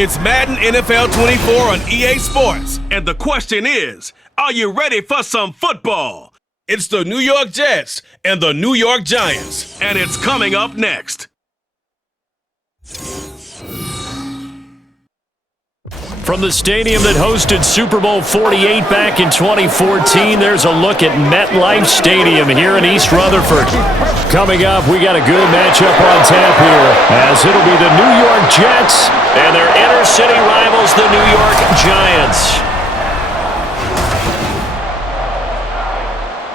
It's Madden NFL 24 on EA Sports. And the question is, are you ready for some football? It's the New York Jets and the New York Giants. And it's coming up next. From the stadium that hosted Super Bowl 48 back in 2014, there's a look at MetLife Stadium here in East Rutherford. Coming up, we got a good matchup on tap here, as it'll be the New York Jets and their inner-city rivals, the New York Giants.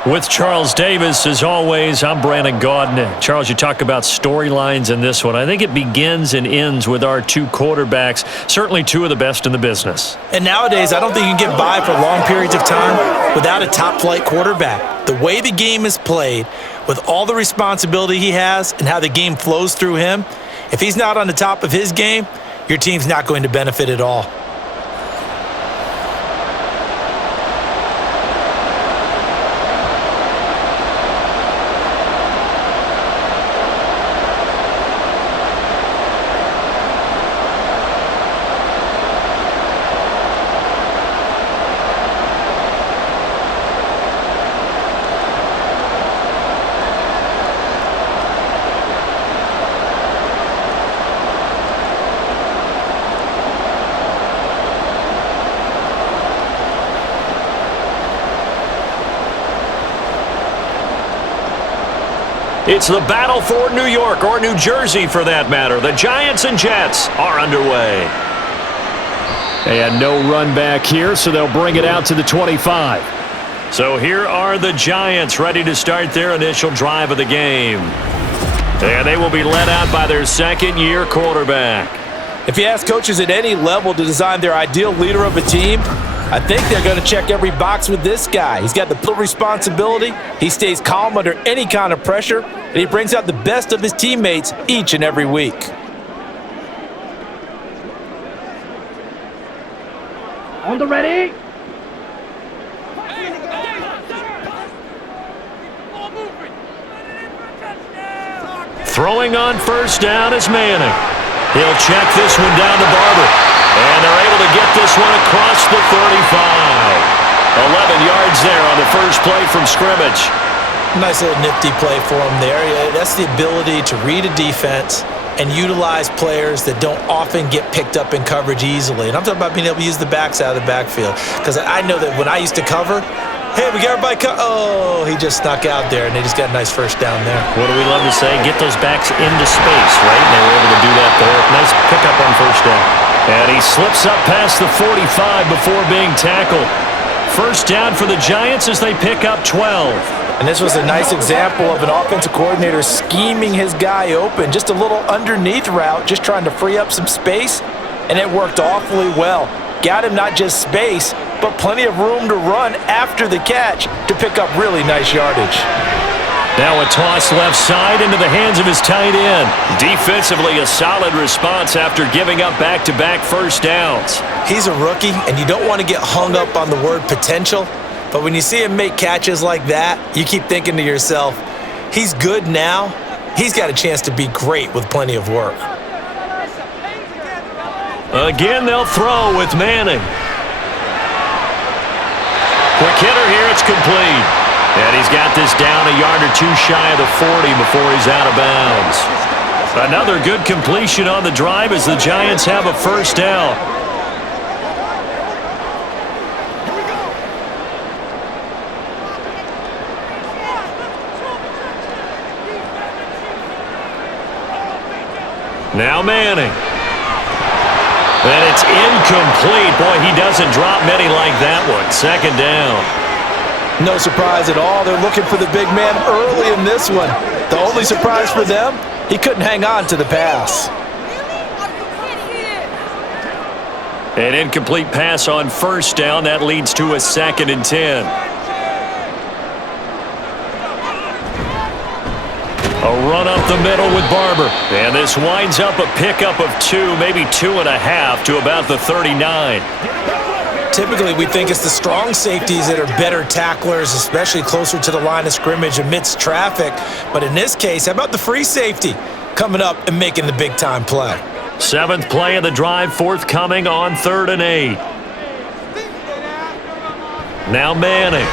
With Charles Davis, as always, I'm Brandon Gaudin. Charles, you talk about storylines in this one. I think it begins and ends with our two quarterbacks, certainly two of the best in the business. And nowadays, I don't think you can get by for long periods of time without a top-flight quarterback. The way the game is played, with all the responsibility he has and how the game flows through him, if he's not on the top of his game, your team's not going to benefit at all. It's the battle for New York, or New Jersey for that matter. The Giants and Jets are underway. And no run back here, so they'll bring it out to the 25. So here are the Giants ready to start their initial drive of the game. And they will be led out by their second-year quarterback. If you ask coaches at any level to design their ideal leader of a team, I think they're going to check every box with this guy. He's got the full responsibility, he stays calm under any kind of pressure, and he brings out the best of his teammates each and every week. On the ready. Throwing on first down is Manning. He'll check this one down to Barber. And they're able to get this one across the 35. 11 yards there on the first play from scrimmage. Nice little nifty play for him there. Yeah, that's the ability to read a defense and utilize players that don't often get picked up in coverage easily. And I'm talking about being able to use the backs out of the backfield. Because I know that when I used to cover, hey, we got everybody oh, he just snuck out there, and they just got a nice first down there. What do we love to say? Get those backs into space, right? And they were able to do that there. Nice pickup on first down. And he slips up past the 45 before being tackled. First down for the Giants as they pick up 12. And this was a nice example of an offensive coordinator scheming his guy open. Just a little underneath route, just trying to free up some space, and it worked awfully well. Got him not just space, but plenty of room to run after the catch to pick up really nice yardage. Now a toss left side into the hands of his tight end. Defensively, a solid response after giving up back-to-back first downs. He's a rookie, and you don't want to get hung up on the word potential, but when you see him make catches like that, you keep thinking to yourself, he's good now. He's got a chance to be great with plenty of work. Again, they'll throw with Manning. Quick hitter here, it's complete. And he's got this down a yard or two shy of the 40 before he's out of bounds. Another good completion on the drive as the Giants have a first down. Now Manning. And it's incomplete. Boy, he doesn't drop many like that one. Second down. No surprise at all. They're looking for the big man early in this one. The only surprise for them, he couldn't hang on to the pass. An incomplete pass on first down. That leads to a 2nd and 10. A run up the middle with Barber. And this winds up a pickup of 2, maybe 2.5 to about the 39. Typically, we think it's the strong safeties that are better tacklers, especially closer to the line of scrimmage amidst traffic. But in this case, how about the free safety coming up and making the big-time play? Seventh play of the drive forthcoming on 3rd and 8. Now Manning.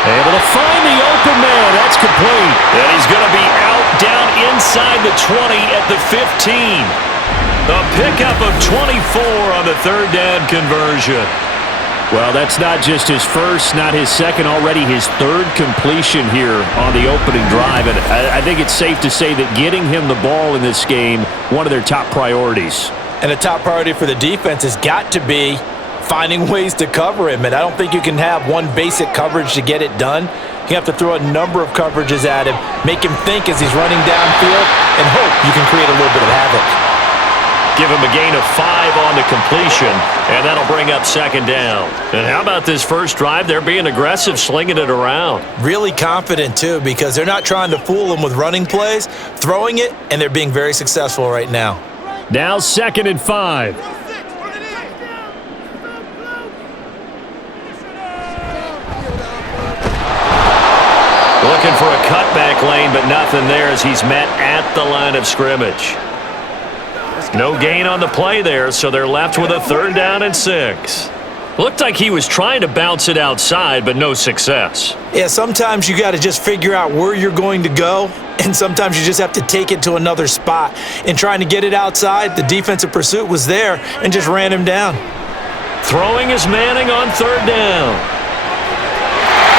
Able to find the open man. That's complete. And he's going to be out down inside the 20 at the 15. A pickup of 24 on the 3rd down conversion. Well, that's not just his first, not his second, already his 3rd completion here on the opening drive. And I think it's safe to say that getting him the ball in this game, one of their top priorities. And a top priority for the defense has got to be finding ways to cover him. And I don't think you can have one basic coverage to get it done. You have to throw a number of coverages at him, make him think as he's running downfield, and hope you can create a little bit of havoc. Give him a gain of 5 on the completion, and that'll bring up 2nd down. And how about this first drive? They're being aggressive, slinging it around. Really confident, too, because they're not trying to fool him with running plays, throwing it, and they're being very successful right now. Now 2nd and 5. Looking for a cutback lane, but nothing there as he's met at the line of scrimmage. No gain on the play there, so they're left with a 3rd down and 6. Looked like he was trying to bounce it outside, but no success. Yeah, sometimes you got to just figure out where you're going to go, and sometimes you just have to take it to another spot. In trying to get it outside, the defensive pursuit was there and just ran him down. Throwing is Manning on 3rd down.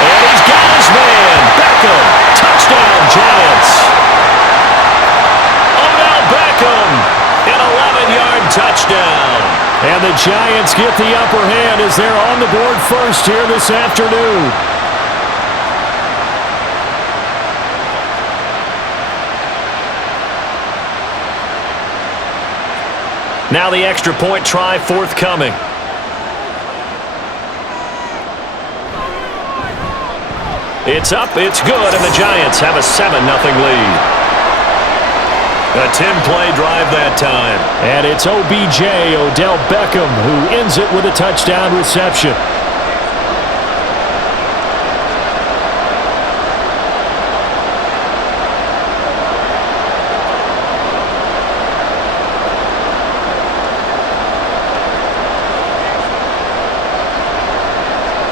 And he's got his man. Beckham. Touchdown, Giants. Odell Beckham. An 11-yard touchdown. And the Giants get the upper hand as they're on the board first here this afternoon. Now the extra point try forthcoming. It's up, it's good, and the Giants have a 7-0 lead. A 10-play drive that time. And it's OBJ, Odell Beckham, who ends it with a touchdown reception.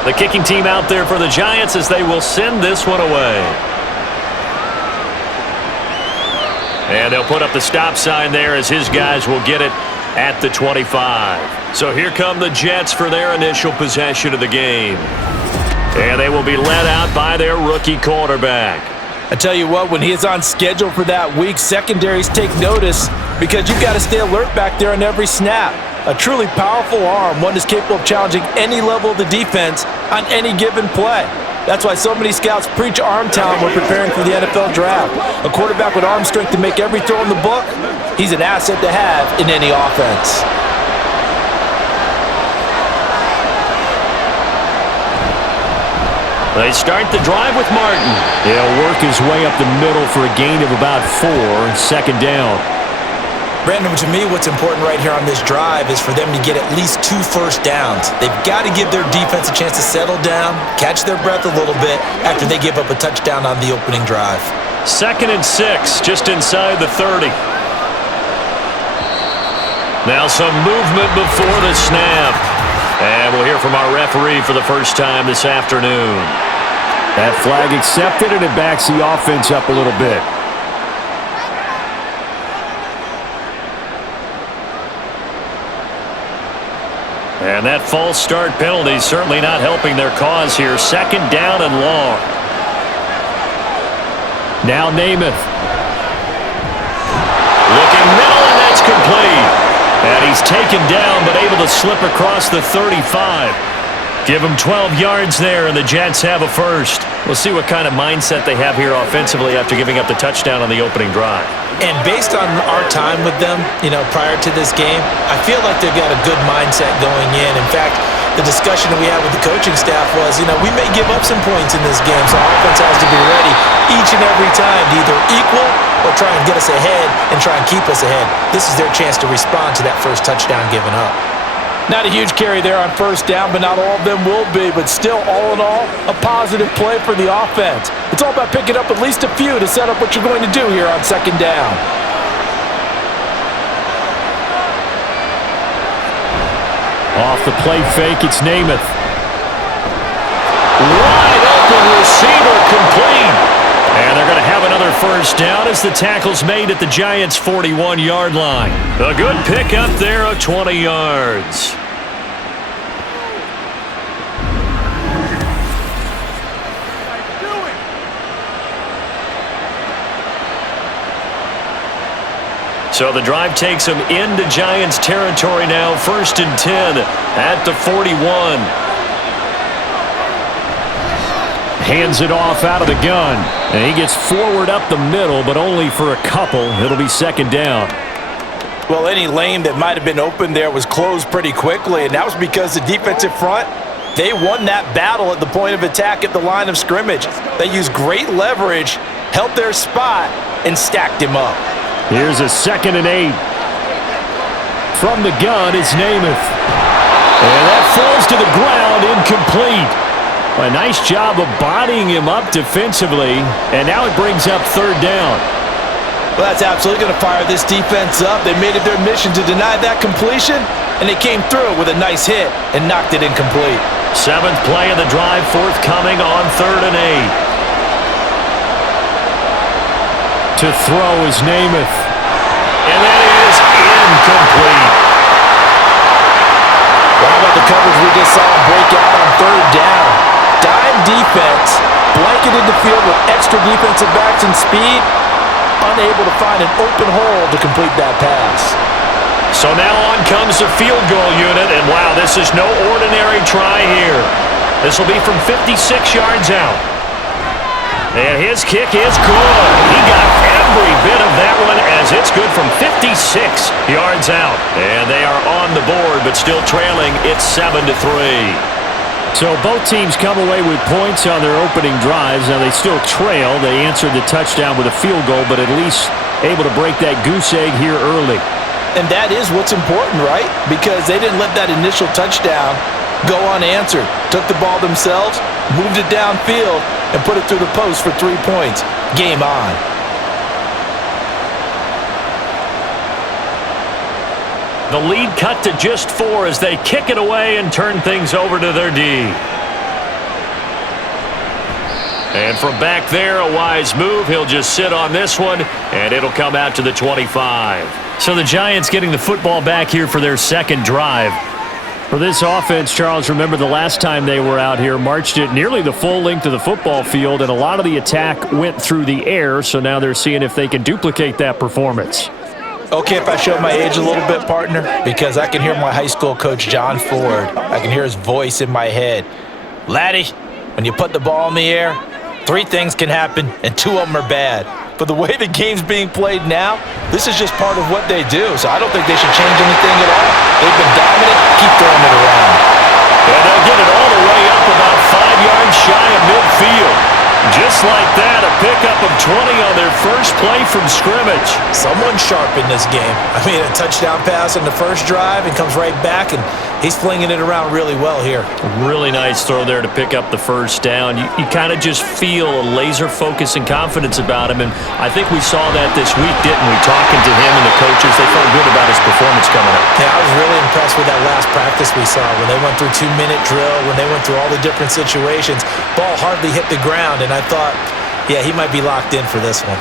The kicking team out there for the Giants as they will send this one away. And they'll put up the stop sign there as his guys will get it at the 25. So here come the Jets for their initial possession of the game. And they will be led out by their rookie quarterback. I tell you what, when he is on schedule for that week, secondaries take notice because you've got to stay alert back there on every snap. A truly powerful arm, one that's capable of challenging any level of the defense on any given play. That's why so many scouts preach arm talent when preparing for the NFL draft. A quarterback with arm strength to make every throw in the book, he's an asset to have in any offense. They start the drive with Martin. He'll work his way up the middle for a gain of about 4, 2nd down. Brandon, to me, what's important right here on this drive is for them to get at least 2 first downs. They've got to give their defense a chance to settle down, catch their breath a little bit after they give up a touchdown on the opening drive. 2nd and 6, just inside the 30. Now some movement before the snap. And we'll hear from our referee for the first time this afternoon. That flag accepted, and it backs the offense up a little bit. And that false start penalty is certainly not helping their cause here. 2nd down and long. Now Namath. Looking middle, and that's complete. And he's taken down, but able to slip across the 35. Give him 12 yards there, and the Jets have a first. We'll see what kind of mindset they have here offensively after giving up the touchdown on the opening drive. And based on our time with them, prior to this game, I feel like they've got a good mindset going in. In fact, the discussion that we had with the coaching staff was, we may give up some points in this game, so our offense has to be ready each and every time to either equal or try and get us ahead and try and keep us ahead. This is their chance to respond to that first touchdown given up. Not a huge carry there on first down, but not all of them will be. But still, all in all, a positive play for the offense. It's all about picking up at least a few to set up what you're going to do here on second down. Off the play fake, it's Namath. Wide open receiver, complete. And they're going to have another first down as the tackle's made at the Giants' 41-yard line. A good pickup there of 20 yards. So the drive takes them into Giants territory now, 1st and 10 at the 41. Hands it off out of the gun. And he gets forward up the middle, but only for a couple. It'll be second down. Well, any lane that might have been open there was closed pretty quickly, and that was because the defensive front, they won that battle at the point of attack at the line of scrimmage. They used great leverage, held their spot, and stacked him up. Here's a 2nd and 8. From the gun, it's Namath. And that falls to the ground, incomplete. A nice job of bodying him up defensively, and now it brings up 3rd down. Well, that's absolutely going to fire this defense up. They made it their mission to deny that completion, and they came through with a nice hit and knocked it incomplete. 7th play of the drive, forthcoming on 3rd and 8. To throw is Namath. And that is incomplete. How about the coverage we just saw break out on 3rd down? Dime defense, blanketed the field with extra defensive backs and speed, unable to find an open hole to complete that pass. So now on comes the field goal unit, and wow, this is no ordinary try here. This will be from 56 yards out. And his kick is good. He got every bit of that one as it's good from 56 yards out. And they are on the board, but still trailing. It's 7-3. So both teams come away with points on their opening drives. Now they still trail. They answered the touchdown with a field goal, but at least able to break that goose egg here early. And that is what's important, right? Because they didn't let that initial touchdown go unanswered. Took the ball themselves, moved it downfield, and put it through the post for 3 points. Game on. The lead cut to just 4 as they kick it away and turn things over to their D. And from back there, a wise move. He'll just sit on this one, and it'll come out to the 25. So the Giants getting the football back here for their 2nd drive. For this offense, Charles, remember the last time they were out here, marched it nearly the full length of the football field, and a lot of the attack went through the air, so now they're seeing if they can duplicate that performance. Okay, if I show my age a little bit, partner, because I can hear my high school coach, John Ford. I can hear his voice in my head. Laddie, when you put the ball in the air, 3 things can happen, and 2 of them are bad. But the way the game's being played now, this is just part of what they do. So I don't think they should change anything at all. They've been dominant. Keep throwing it around. And they'll get it all the way up about 5 yards shy of midfield. Just like that, a pickup of 20 on their first play from scrimmage. Someone sharp in this game. I mean, a touchdown pass on the first drive and comes right back, and he's flinging it around really well here. Really nice throw there to pick up the first down. You kind of just feel a laser focus and confidence about him, and I think we saw that this week, didn't we? Talking to him and the coaches, they felt good about his performance coming up. Yeah, I was really impressed with that last practice we saw when they went through 2-minute drill, when they went through all the different situations. Ball hardly hit the ground, and I thought, yeah, he might be locked in for this one.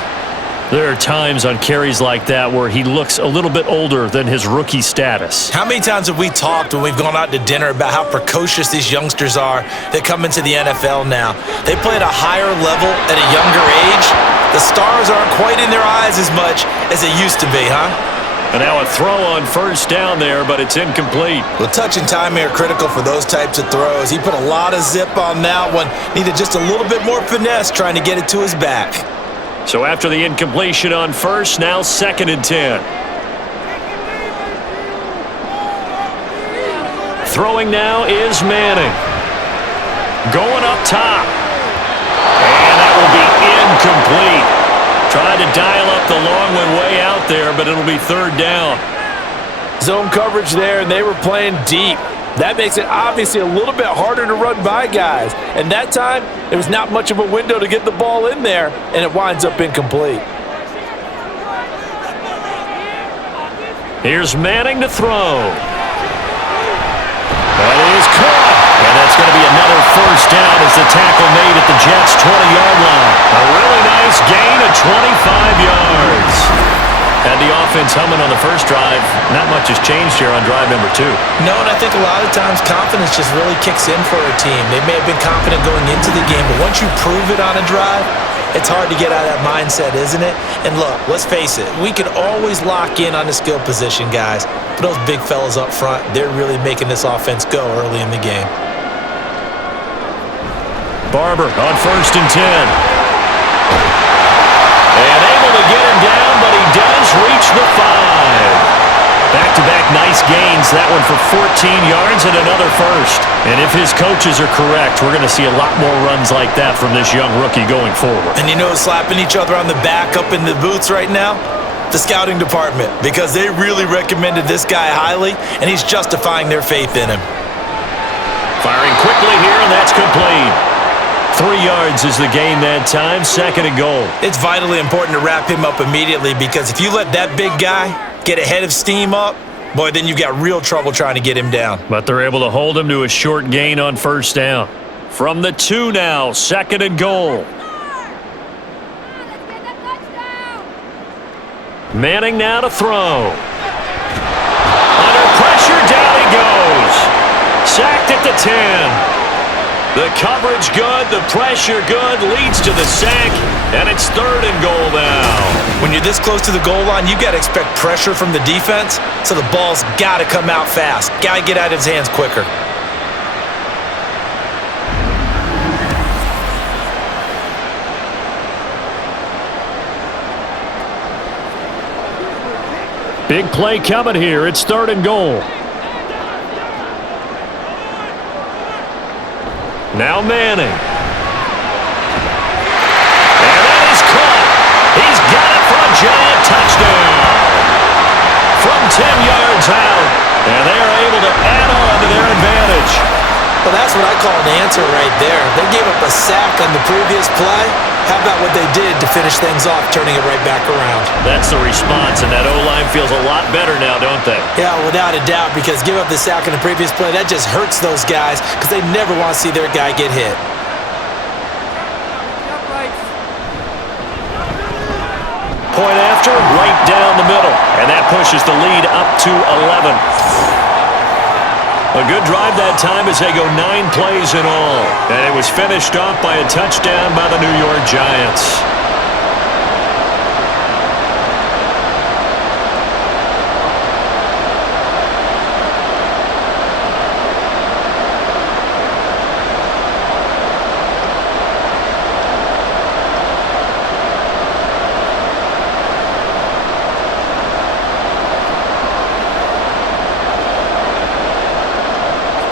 There are times on carries like that where he looks a little bit older than his rookie status. How many times have we talked when we've gone out to dinner about how precocious these youngsters are that come into the NFL now? They play at a higher level at a younger age. The stars aren't quite in their eyes as much as they used to be, huh? And now a throw on first down there, but it's incomplete. Well, touch and timing are critical for those types of throws. He put a lot of zip on that one. Needed just a little bit more finesse trying to get it to his back. So after the incompletion on first, now 2nd and 10. Throwing now is Manning. Going up top. And that will be incomplete. Tried to dial up the long one way out there, but it'll be 3rd down. Zone coverage there, and they were playing deep. That makes it obviously a little bit harder to run by guys. And that time, there was not much of a window to get the ball in there, and it winds up incomplete. Here's Manning to throw. That is caught. And that's going to be another first down as the tackle made at the Jets' 20-yard line. A really nice gain of 25 yards. Had the offense humming on the first drive. Not much has changed here on drive number 2. No, and I think a lot of times confidence just really kicks in for a team. They may have been confident going into the game, but once you prove it on a drive, it's hard to get out of that mindset, isn't it? And look, let's face it, we can always lock in on the skill position, guys. But those big fellas up front, they're really making this offense go early in the game. Barber on 1st and 10. And able to get him down, but he does reach the 5. Back-to-back nice gains. That one for 14 yards and another first. And if his coaches are correct, we're going to see a lot more runs like that from this young rookie going forward. And you know, slapping each other on the back up in the boots right now? The scouting department, because they really recommended this guy highly, and he's justifying their faith in him. Firing quickly here, and that's complete. 3 yards is the gain that time, 2nd and goal. It's vitally important to wrap him up immediately, because if you let that big guy get a head of steam up, boy, then you've got real trouble trying to get him down. But they're able to hold him to a short gain on 1st down. From the 2 now, 2nd and goal. Manning now to throw. Under pressure, down he goes. Sacked at the 10. The coverage good, the pressure good, leads to the sack, and it's 3rd and goal now. When you're this close to the goal line, you got to expect pressure from the defense, so the ball's got to come out fast. Got to get out of his hands quicker. Big play coming here. It's 3rd and goal. Now Manning. And that is caught. He's got it for a giant touchdown. From 10 yards out. And they are able to add on to their advantage. Well, that's what I call an answer right there. They gave up a sack on the previous play. How about what they did to finish things off, turning it right back around? That's the response, and that O-line feels a lot better now, don't they? Yeah, without a doubt, because give up the sack on the previous play, that just hurts those guys because they never want to see their guy get hit. Point after, right down the middle, and that pushes the lead up to 11. A good drive that time as they go 9 plays in all. And it was finished off by a touchdown by the New York Giants.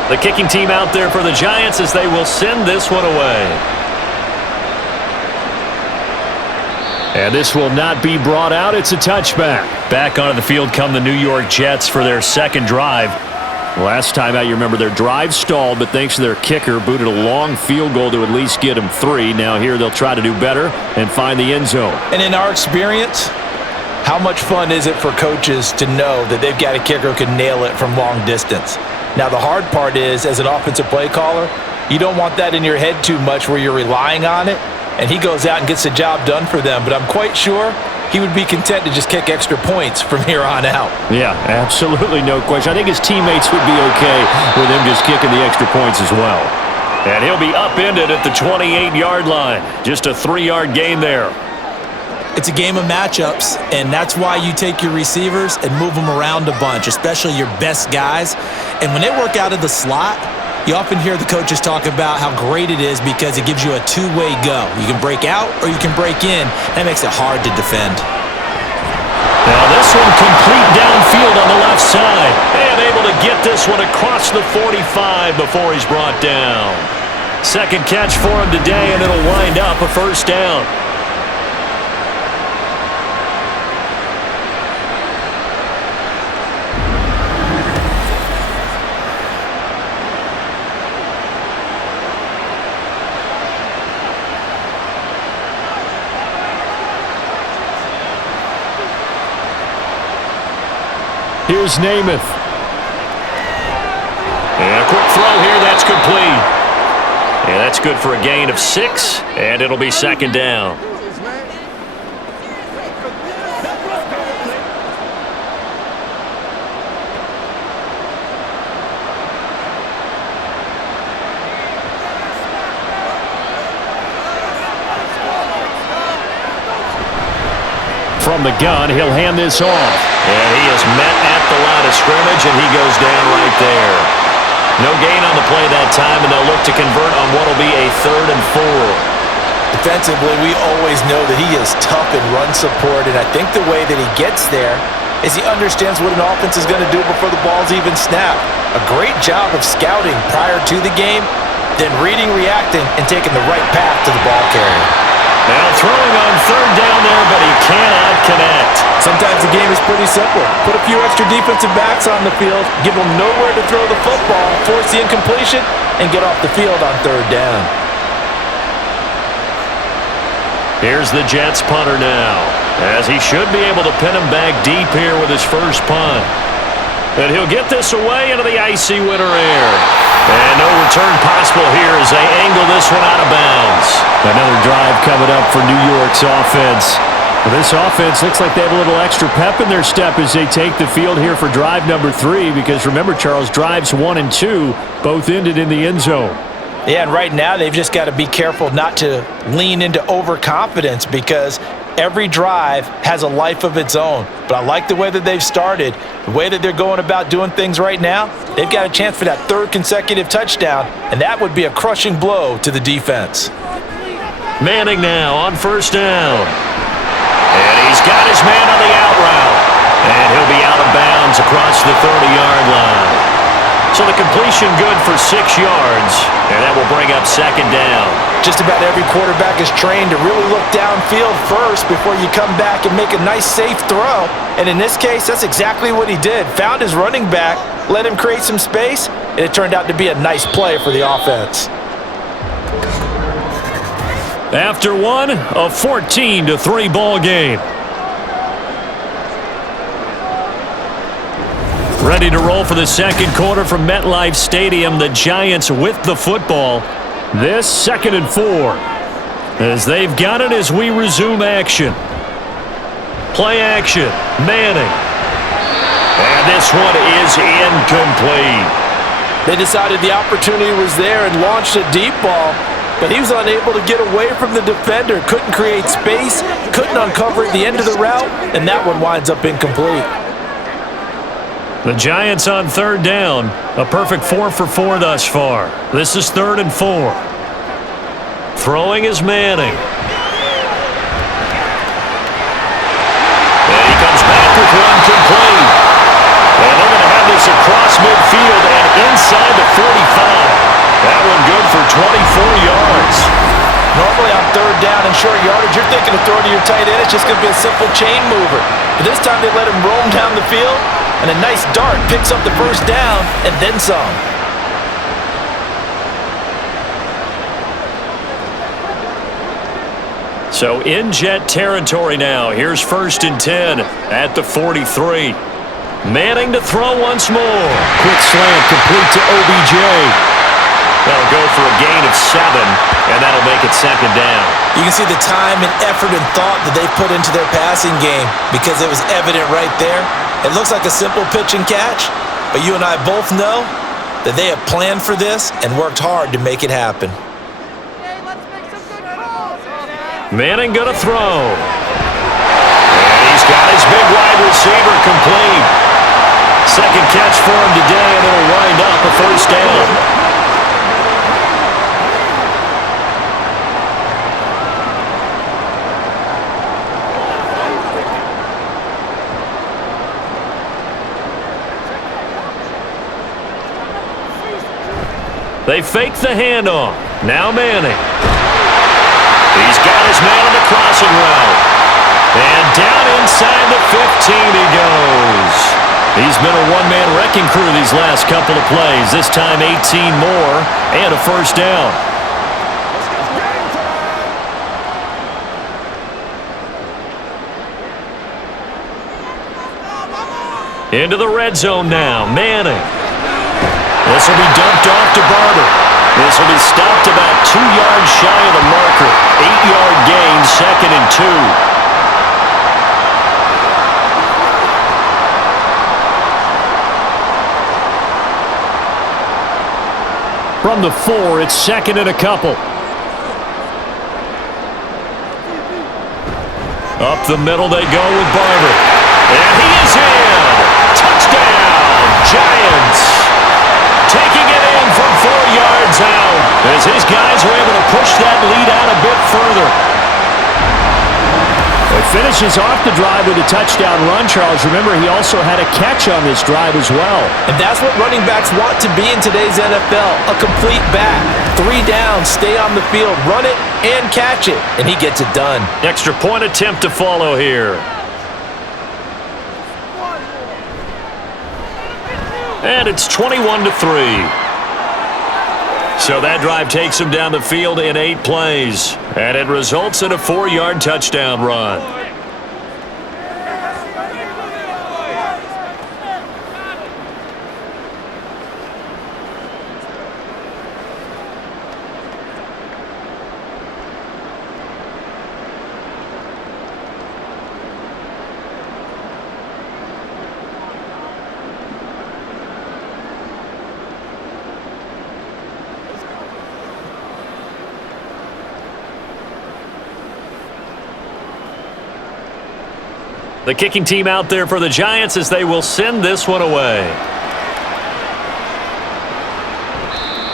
The kicking team out there for the Giants as they will send this one away. And this will not be brought out. It's a touchback. Back onto the field come the New York Jets for their 2nd drive. Last time out, you remember their drive stalled, but thanks to their kicker, booted a long field goal to at least get them 3. Now here they'll try to do better and find the end zone. And in our experience, how much fun is it for coaches to know that they've got a kicker who can nail it from long distance? Now, the hard part is, as an offensive play caller, you don't want that in your head too much where you're relying on it, and he goes out and gets the job done for them. But I'm quite sure he would be content to just kick extra points from here on out. Yeah, absolutely no question. I think his teammates would be okay with him just kicking the extra points as well. And he'll be upended at the 28-yard line. Just a 3-yard gain there. It's a game of matchups, and that's why you take your receivers and move them around a bunch, especially your best guys. And when they work out of the slot, you often hear the coaches talk about how great it is because it gives you a two-way go. You can break out or you can break in. That makes it hard to defend. Now this one complete downfield on the left side. And able to get this one across the 45 before he's brought down. 2nd catch for him today, and it'll wind up a 1st down. Here's Namath. And a quick throw here. That's complete. And that's good for a gain of 6, and it'll be second down. From the gun, he'll hand this off. And he is met at the line of scrimmage, and he goes down right there. No gain on the play that time, and they'll look to convert on what will be a 3rd and 4. Defensively, we always know that he is tough in run support, and I think the way that he gets there is he understands what an offense is going to do before the ball's even snapped. A great job of scouting prior to the game, then reading, reacting, and taking the right path to the ball carrier. Now throwing on 3rd down there, but he cannot connect. Sometimes the game is pretty simple. Put a few extra defensive backs on the field, give them nowhere to throw the football, force the incompletion, and get off the field on 3rd down. Here's the Jets punter now, as he should be able to pin him back deep here with his first punt. And he'll get this away into the icy winter air. And no return possible here as they angle this one out of bounds. Another drive coming up for New York's offense. Well, this offense looks like they have a little extra pep in their step as they take the field here for drive number 3, because remember, Charles, drives 1 and 2 both ended in the end zone. Yeah, and right now they've just got to be careful not to lean into overconfidence, because every drive has a life of its own. But I like the way that they've started, the way that they're going about doing things right now. They've got a chance for that 3rd consecutive touchdown, and that would be a crushing blow to the defense. Manning now on 1st down. And he's got his man on the out route. And he'll be out of bounds across the 30-yard line. So the completion good for 6 yards, and that will bring up 2nd down. Just about every quarterback is trained to really look downfield first before you come back and make a nice, safe throw. And in this case, that's exactly what he did. Found his running back, let him create some space, and it turned out to be a nice play for the offense. After one, a 14-3 ball game. Ready to roll for the second quarter from MetLife Stadium. The Giants with the football. This 2nd and 4. As they've got it as we resume action. Play action. Manning. And this one is incomplete. They decided the opportunity was there and launched a deep ball, but he was unable to get away from the defender. Couldn't create space, couldn't uncover at the end of the route, and that one winds up incomplete. The Giants on 3rd down. A perfect 4 for 4 thus far. This is 3rd and 4. Throwing is Manning. And he comes back with one complete. And they're going to have this across midfield and inside the 45. That one good for 24 yards. Normally on 3rd down and short yardage, you're thinking of throw to your tight end. It's just going to be a simple chain mover. But this time they let him roam down the field, and a nice dart picks up the 1st down and then some. So in Jet territory now. Here's 1st and 10 at the 43. Manning to throw once more. Quick slant complete to OBJ. That'll go for a gain of 7, and that'll make it 2nd down. You can see the time and effort and thought that they put into their passing game, because it was evident right there. It looks like a simple pitch and catch, but you and I both know that they have planned for this and worked hard to make it happen. Manning gonna throw. And he's got his big wide receiver complete. 2nd catch for him today, and it'll wind up a 1st down. They fake the handoff. Now Manning. He's got his man on the crossing route. And down inside the 15 he goes. He's been a one-man wrecking crew these last couple of plays. This time 18 more and a 1st down. Into the red zone now. Manning. This will be dumped off to Barber. This will be stopped about 2 yards shy of the marker. 8-yard gain, 2nd and 2. From the 4, it's 2nd and a couple. Up the middle they go with Barber. And he is in! Touchdown, Giants! Taking it in from 4 yards out as his guys are able to push that lead out a bit further. It finishes off the drive with a touchdown run, Charles. Remember, he also had a catch on this drive as well. And that's what running backs want to be in today's NFL, a complete back. 3 down, stay on the field, run it, and catch it. And he gets it done. Extra point attempt to follow here. And it's 21-3. So that drive takes him down the field in 8 plays. And it results in a 4-yard touchdown run. The kicking team out there for the Giants as they will send this one away.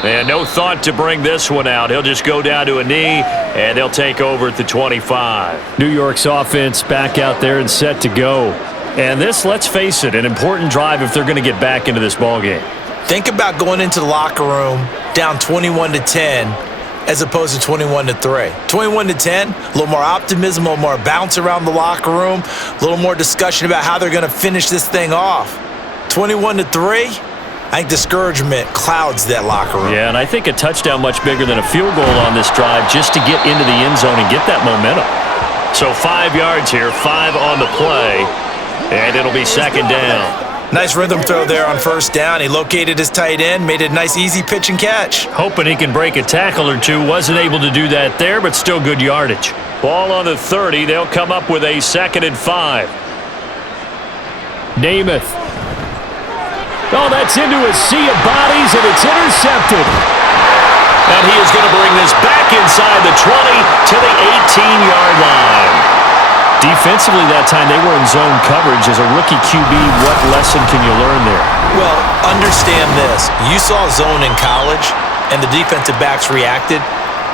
And no thought to bring this one out. He'll just go down to a knee, and they'll take over at the 25. New York's offense back out there and set to go. And this, let's face it, an important drive if they're going to get back into this ballgame. Think about going into the locker room down 21-10 as opposed to 21-3. 21-10, a little more optimism, a little more bounce around the locker room, a little more discussion about how they're going to finish this thing off. 21-3, I think discouragement clouds that locker room. Yeah, and I think a touchdown much bigger than a field goal on this drive just to get into the end zone and get that momentum. So 5 yards here, 5 on the play, and it'll be 2nd down. Nice rhythm throw there on 1st down. He located his tight end, made it a nice easy pitch and catch. Hoping he can break a tackle or two. Wasn't able to do that there, but still good yardage. Ball on the 30. They'll come up with a 2nd and 5. Namath. Oh, that's into a sea of bodies, and it's intercepted. And he is going to bring this back inside the 20 to the 18-yard line. Defensively that time, they were in zone coverage. As a rookie QB, what lesson can you learn there? Well, understand this. You saw zone in college, and the defensive backs reacted,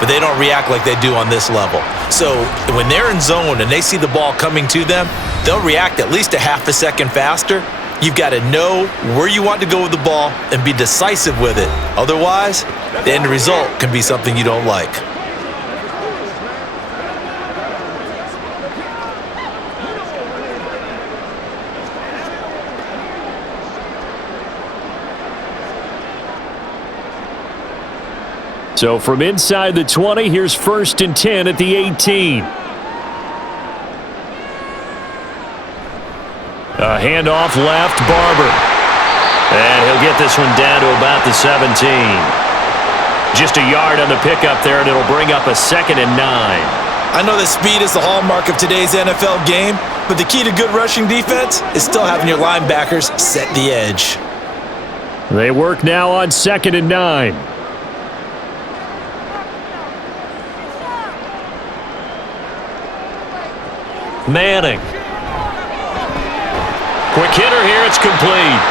but they don't react like they do on this level. So when they're in zone and they see the ball coming to them, they'll react at least a half a second faster. You've got to know where you want to go with the ball and be decisive with it. Otherwise, the end result can be something you don't like. So from inside the 20, here's 1st and 10 at the 18. A handoff left, Barber. And he'll get this one down to about the 17. Just a yard on the pickup there, and it'll bring up a 2nd and 9. I know that speed is the hallmark of today's NFL game, but the key to good rushing defense is still having your linebackers set the edge. They work now on 2nd and 9. Manning. Quick hitter here, it's complete.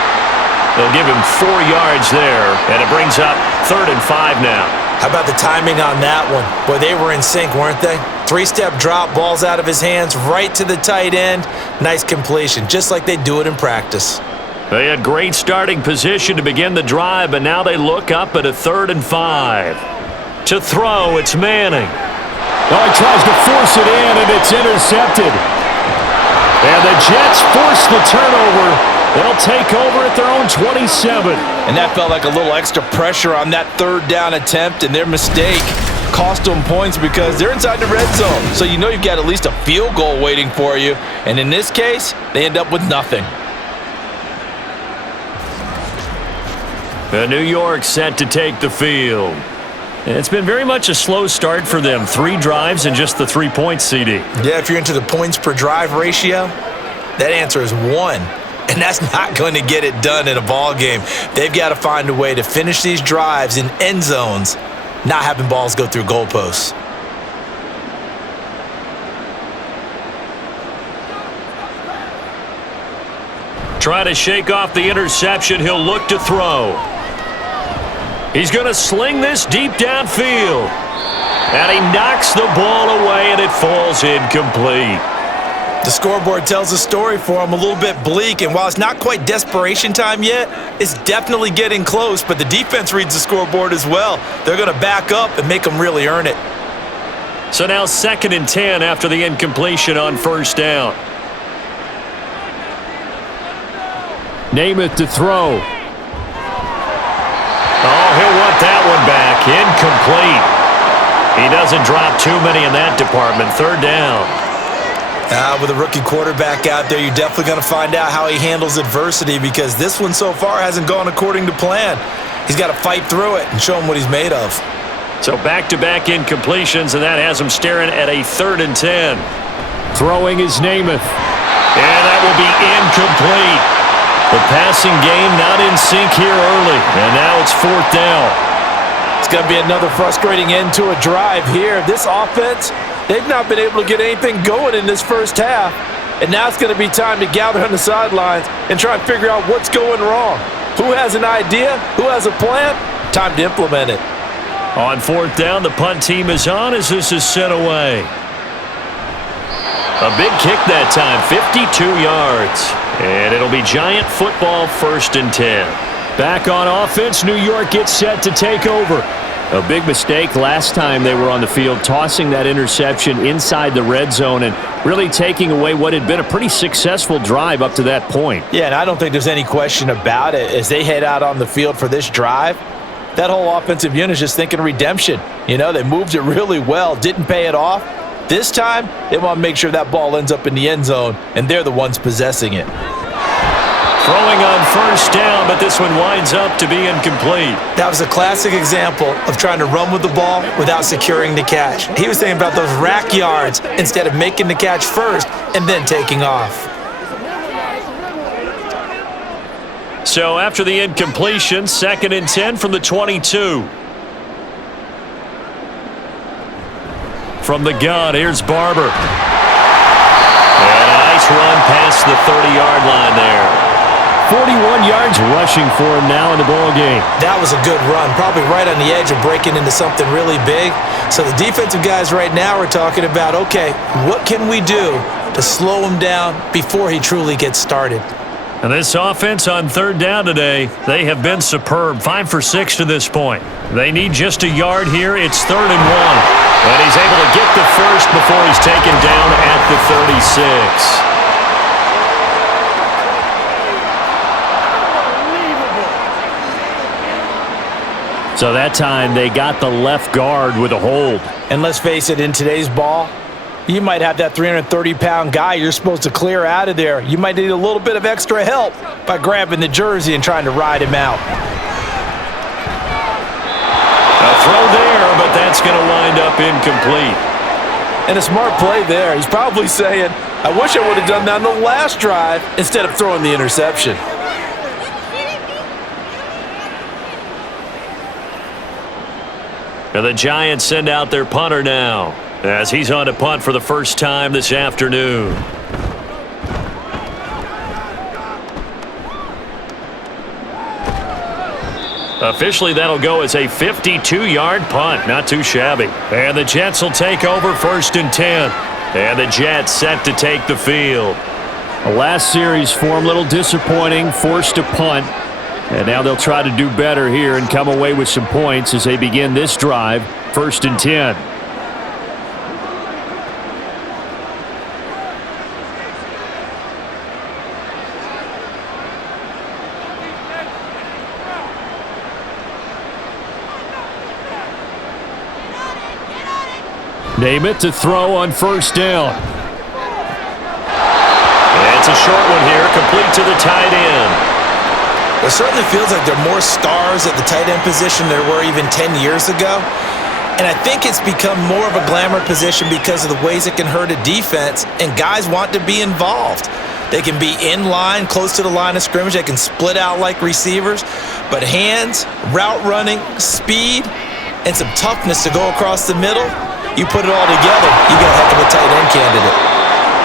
They'll give him 4 yards there, and it brings up 3rd and 5 now. How about the timing on that one? Boy, they were in sync, weren't they? 3-step drop, balls out of his hands, right to the tight end. Nice completion, just like they do it in practice. They had great starting position to begin the drive, but now they look up at a 3rd and 5. To throw, it's Manning. Oh, he tries to force it in, and it's intercepted. And the Jets force the turnover. They'll take over at their own 27. And that felt like a little extra pressure on that 3rd down attempt, and their mistake cost them points because they're inside the red zone. So you know you've got at least a field goal waiting for you. And in this case, they end up with nothing. New York set to take the field. It's been very much a slow start for them. 3 drives and just the 3 points, CD. Yeah, if you're into the points per drive ratio, that answer is 1. And that's not going to get it done in a ball game. They've got to find a way to finish these drives in end zones, not having balls go through goalposts. Try to shake off the interception. He'll look to throw. He's going to sling this deep downfield. And he knocks the ball away, and it falls incomplete. The scoreboard tells a story for him, a little bit bleak, and while it's not quite desperation time yet, it's definitely getting close, but the defense reads the scoreboard as well. They're going to back up and make them really earn it. So now 2nd and 10 after the incompletion on 1st down. Namath to throw. Oh, he'll want that one back. Incomplete. He doesn't drop too many in that department. 3rd down. With a rookie quarterback out there, you're definitely going to find out how he handles adversity, because this one so far hasn't gone according to plan. He's got to fight through it and show him what he's made of. So back-to-back incompletions, and that has him staring at a 3rd and 10. Throwing is Namath. And that will be incomplete. The passing game not in sync here early, and now it's 4th down. It's going to be another frustrating end to a drive here. This offense, they've not been able to get anything going in this first half, and now it's going to be time to gather on the sidelines and try and figure out what's going wrong. Who has an idea? Who has a plan? Time to implement it. On 4th down, the punt team is on as this is sent away. A big kick that time, 52 yards. And it'll be Giant football, 1st and 10. Back on offense, New York gets set to take over. A big mistake last time they were on the field, tossing that interception inside the red zone and really taking away what had been a pretty successful drive up to that point. Yeah, and I don't think there's any question about it. As they head out on the field for this drive, that whole offensive unit is just thinking redemption. You know, they moved it really well, didn't pay it off. This time, they want to make sure that ball ends up in the end zone, and they're the ones possessing it. Throwing on 1st down, but this one winds up to be incomplete. That was a classic example of trying to run with the ball without securing the catch. He was thinking about those rack yards instead of making the catch first and then taking off. So after the incompletion, 2nd and 10 from the 22. From the gun, here's Barber. And a nice run past the 30-yard line there. 41 yards rushing for him now in the ball game. That was a good run, probably right on the edge of breaking into something really big. So the defensive guys right now are talking about, okay, what can we do to slow him down before he truly gets started? And this offense on 3rd down today, they have been superb. 5 for 6 to this point. They need just a yard here. It's 3rd and 1. And he's able to get the first before he's taken down at the 36. So that time they got the left guard with a hold. And let's face it, in today's ball, you might have that 330-pound guy you're supposed to clear out of there. You might need a little bit of extra help by grabbing the jersey and trying to ride him out. A throw there, but that's going to wind up incomplete. And a smart play there. He's probably saying, I wish I would have done that on the last drive instead of throwing the interception. And the Giants send out their punter now, as he's on to punt for the first time this afternoon. Officially, that'll go as a 52-yard punt. Not too shabby. And the Jets will take over 1st and 10. And the Jets set to take the field. The last series for them, a little disappointing, forced to punt. And now they'll try to do better here and come away with some points as they begin this drive, 1st and 10. Namath to throw on 1st down. And it's a short one here, complete to the tight end. It certainly feels like there are more stars at the tight end position than there were even 10 years ago. And I think it's become more of a glamour position because of the ways it can hurt a defense, and guys want to be involved. They can be in line, close to the line of scrimmage. They can split out like receivers. But hands, route running, speed, and some toughness to go across the middle, you put it all together, you got a heck of a tight end candidate.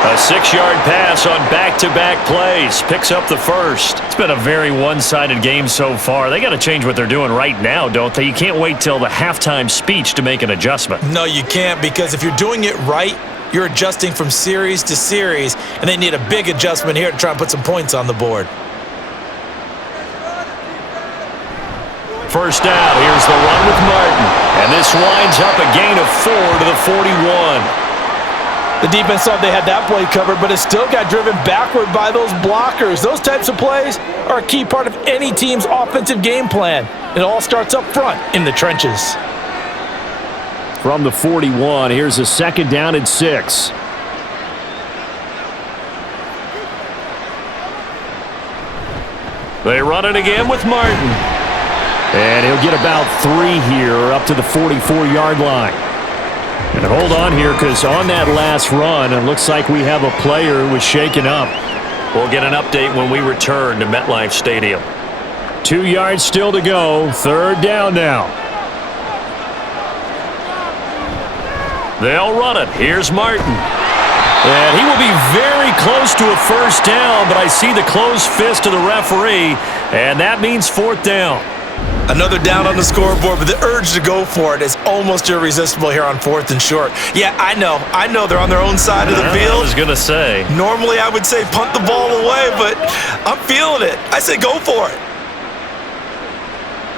A 6-yard pass on back-to-back plays. Picks up the first. It's been a very one-sided game so far. They got to change what they're doing right now, don't they? You can't wait till the halftime speech to make an adjustment. No, you can't, because if you're doing it right, you're adjusting from series to series, and they need a big adjustment here to try and put some points on the board. First down. Here's the run with Martin. And this winds up a gain of 4 to the 41. The defense thought they had that play covered, but it still got driven backward by those blockers. Those types of plays are a key part of any team's offensive game plan. It all starts up front in the trenches. From the 41, here's a second down and 6. They run it again with Martin. And he'll get about 3 here up to the 44-yard line. And hold on here, because on that last run, it looks like we have a player who was shaken up. We'll get an update when we return to MetLife Stadium. 2 yards still to go. Third down now. They'll run it. Here's Martin. And he will be very close to a first down, but I see the closed fist of the referee, and that means fourth down. Another down on the scoreboard, but the urge to go for it is almost irresistible here on 4th and short. Yeah, I know they're on their own side of the field. I was going to say. Normally I would say punt the ball away, but I'm feeling it. I say go for it.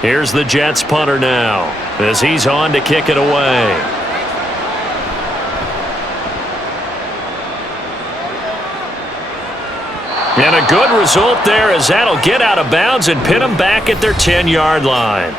Here's the Jets punter now as he's on to kick it away. And a good result there, as that'll get out of bounds and pin them back at their 10-yard line.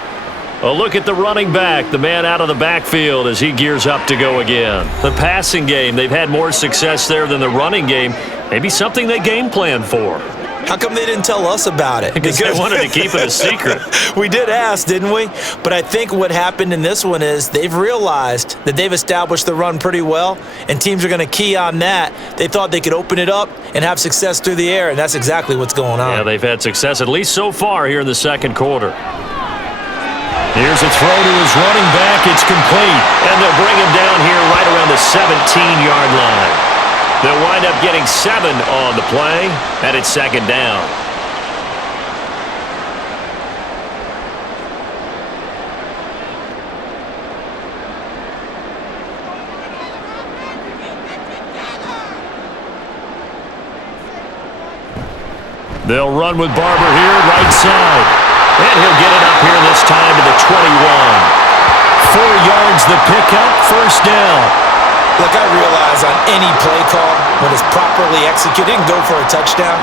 A look at the running back, the man out of the backfield as he gears up to go again. The passing game, they've had more success there than the running game. Maybe something they game plan for. How come they didn't tell us about it? Because they wanted to keep it a secret. We did ask, didn't we? But I think what happened in this one is they've realized that they've established the run pretty well, and teams are going to key on that. They thought they could open it up and have success through the air, and that's exactly what's going on. Yeah, they've had success, at least so far here in the second quarter. Here's a throw to his running back. It's complete. And they'll bring him down here right around the 17-yard line. They'll wind up getting 7 on the play, and it's second down. They'll run with Barber here, right side. And he'll get it up here this time to the 21. 4 yards the pickup, first down. Look, I realize on any play call, when it's properly executed, you can go for a touchdown.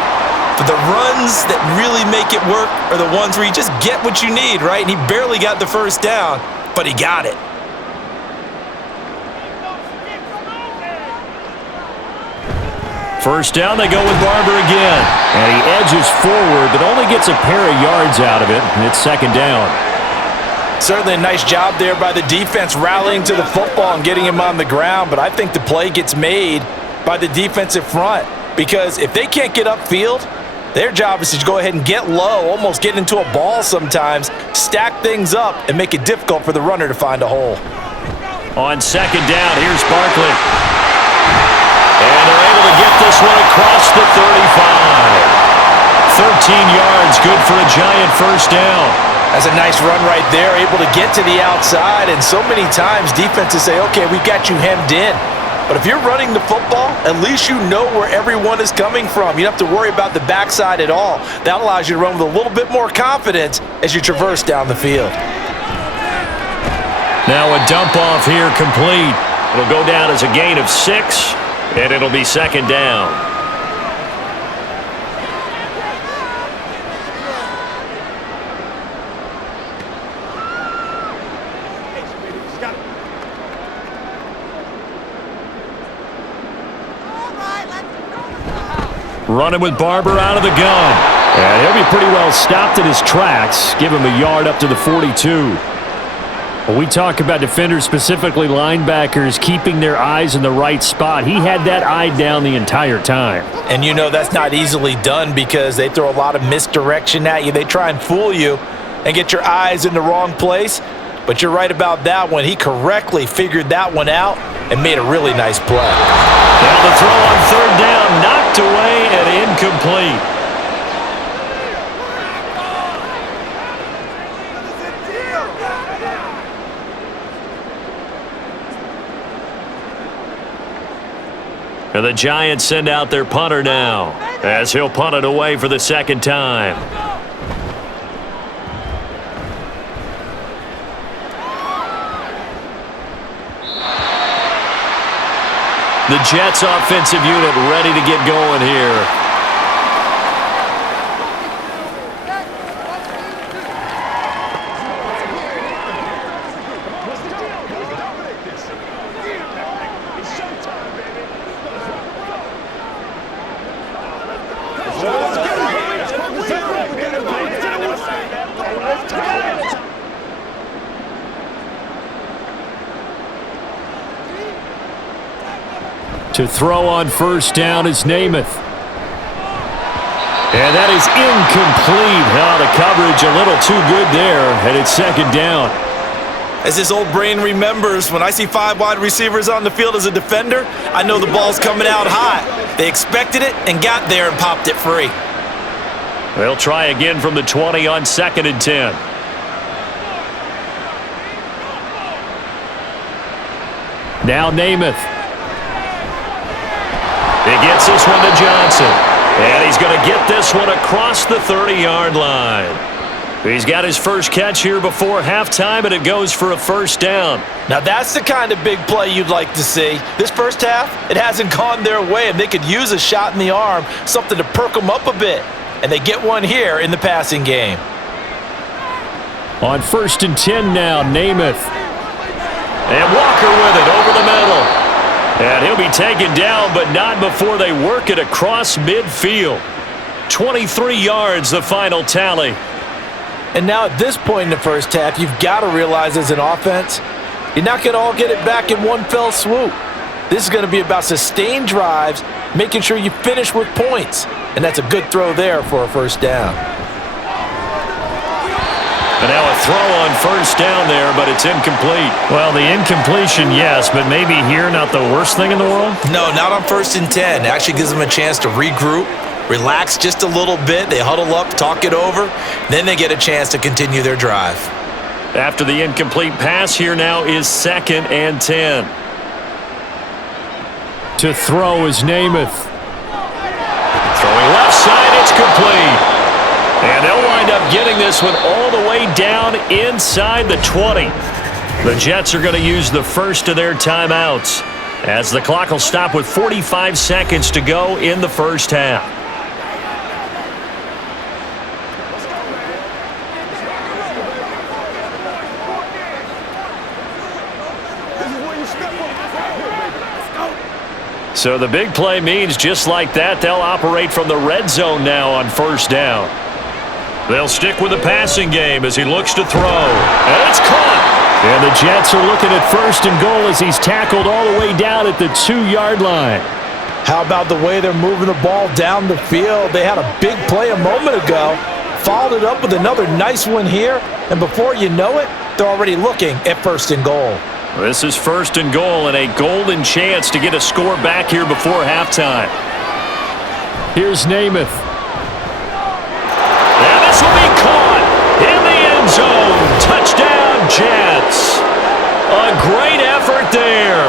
But the runs that really make it work are the ones where you just get what you need, right? And he barely got the first down, but he got it. First down, they go with Barber again. And he edges forward, but only gets a pair of yards out of it, and it's second down. Certainly a nice job there by the defense rallying to the football and getting him on the ground, but I think the play gets made by the defensive front, because if they can't get upfield, their job is to go ahead and get low, almost get into a ball sometimes, stack things up, and make it difficult for the runner to find a hole. On second down, here's Barkley. And they're able to get this one across the 35. 13 yards, good for a Giant first down. That's a nice run right there, able to get to the outside, and so many times defenses say, okay, we got you hemmed in. But if you're running the football, at least you know where everyone is coming from. You don't have to worry about the backside at all. That allows you to run with a little bit more confidence as you traverse down the field. Now a dump off here complete. It'll go down as a gain of 6, and it'll be second down. Running with Barber out of the gun. And he'll be pretty well stopped in his tracks. Give him a yard up to the 42. When we talk about defenders, specifically linebackers, keeping their eyes in the right spot, he had that eye down the entire time. And you know that's not easily done because they throw a lot of misdirection at you. They try and fool you and get your eyes in the wrong place. But you're right about that one. He correctly figured that one out and made a really nice play. Now the throw on third down, knocked away and incomplete. And the Giants send out their punter now, as he'll punt it away for the second time. The Jets offensive unit ready to get going here. To throw on first down is Namath. And that is incomplete. Oh, the coverage a little too good there, and it's second down. As his old brain remembers, when I see 5 wide receivers on the field as a defender, I know the ball's coming out high. They expected it and got there and popped it free. They'll try again from the 20 on 2nd and 10. Now Namath. He gets this one to Johnson. And he's going to get this one across the 30-yard line. He's got his first catch here before halftime, and it goes for a first down. Now that's the kind of big play you'd like to see. This first half, it hasn't gone their way, and they could use a shot in the arm, something to perk them up a bit. And they get one here in the passing game. On 1st and 10 now, Namath. And Walker with it over the middle. And he'll be taken down, but not before they work it across midfield. 23 yards, the final tally. And now at this point in the first half, you've got to realize as an offense, you're not going to all get it back in one fell swoop. This is going to be about sustained drives, making sure you finish with points. And that's a good throw there for a first down. And now a throw on first down there, but it's incomplete. Well, the incompletion, yes, but maybe here not the worst thing in the world? No, not on 1st and 10. It actually gives them a chance to regroup, relax just a little bit. They huddle up, talk it over. Then they get a chance to continue their drive. After the incomplete pass, here now is 2nd and 10. To throw is Namath. Throwing left side, it's complete. And they'll wind up getting this one all the way down inside the 20. The Jets are going to use the first of their timeouts as the clock will stop with 45 seconds to go in the first half. So the big play means just like that, they'll operate from the red zone now on first down. They'll stick with the passing game as he looks to throw. And it's caught. And the Jets are looking at 1st and goal as he's tackled all the way down at the 2-yard line. How about the way they're moving the ball down the field? They had a big play a moment ago, followed it up with another nice one here, and before you know it, they're already looking at 1st and goal. This is 1st and goal and a golden chance to get a score back here before halftime. Here's Namath. And this will be caught in the end zone. Touchdown, Jets. A great effort there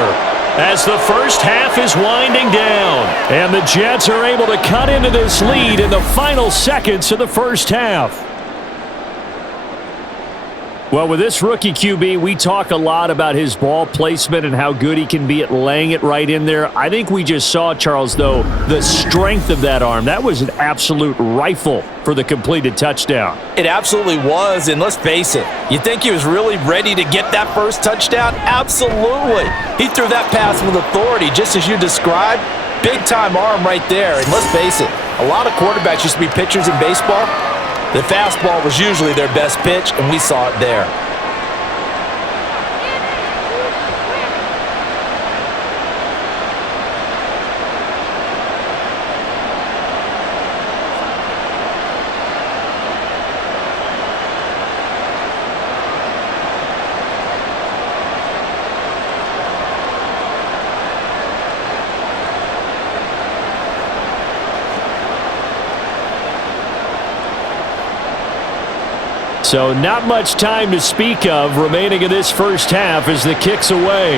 as the first half is winding down. And the Jets are able to cut into this lead in the final seconds of the first half. Well, with this rookie QB, we talk a lot about his ball placement and how good he can be at laying it right in there. I think we just saw, Charles, though, the strength of that arm. That was an absolute rifle for the completed touchdown. It absolutely was, and let's face it, you think he was really ready to get that first touchdown? Absolutely. He threw that pass with authority, just as you described. big-time arm right there. And let's face it, a lot of quarterbacks used to be pitchers in baseball. The fastball was usually their best pitch, and we saw it there. So not much time to speak of remaining in this first half as the kick's away.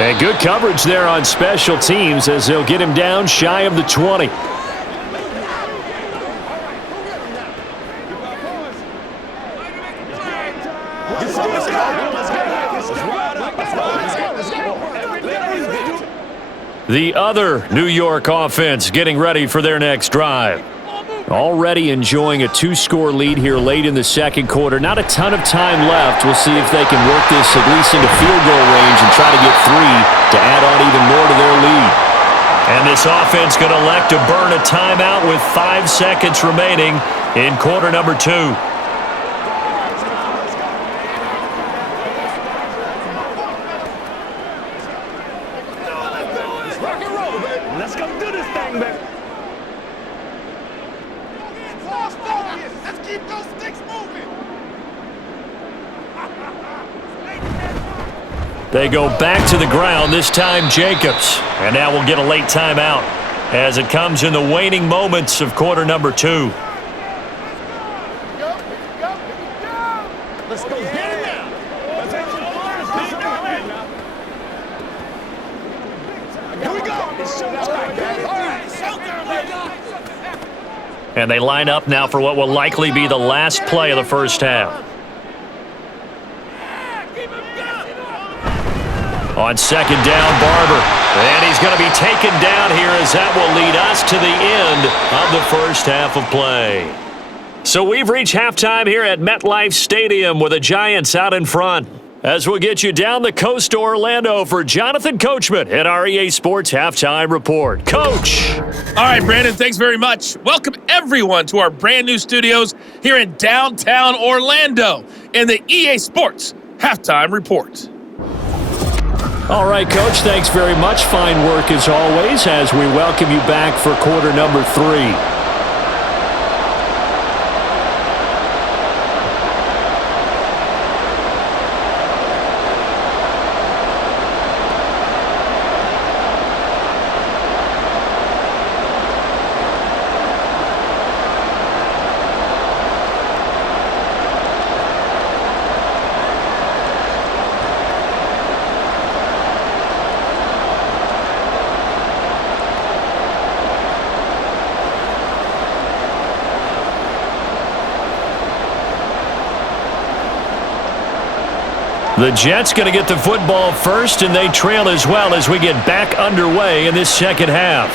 And good coverage there on special teams as they'll get him down shy of the 20. The other New York offense getting ready for their next drive. Already enjoying a 2-score lead here late in the second quarter. Not a ton of time left. We'll see if they can work this at least into field goal range and try to get 3 to add on even more to their lead. And this offense going to elect to burn a timeout with 5 seconds remaining in quarter number 2. Let's go do this thing, baby. Let's keep those sticks moving. They go back to the ground, this time Jacobs. And now we'll get a late timeout as it comes in the waning moments of quarter number 2. Let's go get it now. Here we go. It's showtime, baby. All right, showtime, baby. And they line up now for what will likely be the last play of the first half. On second down, Barber. And he's going to be taken down here as that will lead us to the end of the first half of play. So we've reached halftime here at MetLife Stadium with the Giants out in front. As we'll get you down the coast to Orlando for Jonathan Coachman at our EA Sports Halftime Report. Coach! All right, Brandon, thanks very much. Welcome, everyone, to our brand new studios here in downtown Orlando in the EA Sports Halftime Report. All right, Coach, thanks very much. Fine work as always as we welcome you back for quarter number 3. The Jets going to get the football first, and they trail as well as we get back underway in this second half.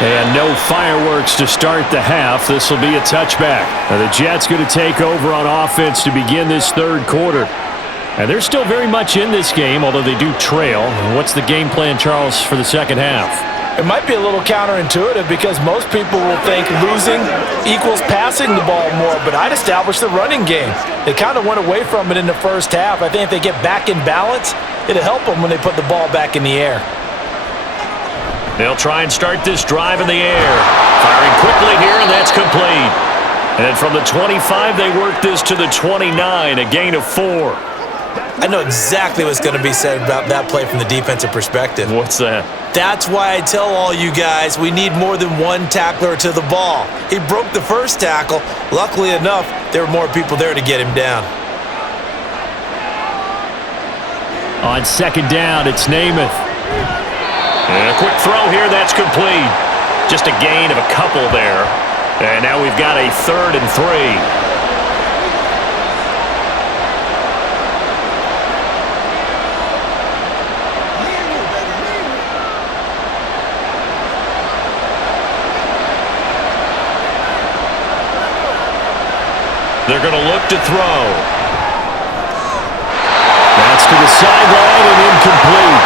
And no fireworks to start the half. This will be a touchback. Now the Jets going to take over on offense to begin this third quarter. And they're still very much in this game, although they do trail. What's the game plan, Charles, for the second half? It might be a little counterintuitive because most people will think losing equals passing the ball more, but I'd establish the running game. They kind of went away from it in the first half. I think if they get back in balance, it'll help them when they put the ball back in the air. They'll try and start this drive in the air. Firing quickly here, and that's complete. And from the 25, they work this to the 29, a gain of 4. I know exactly what's going to be said about that play from the defensive perspective. What's that? That's why I tell all you guys we need more than one tackler to the ball. He broke the first tackle. Luckily enough, there were more people there to get him down. On second down, it's Namath. And a quick throw here, that's complete. Just a gain of a couple there. And now we've got a 3rd and 3. They're going to look to throw. That's to the the sideline and incomplete.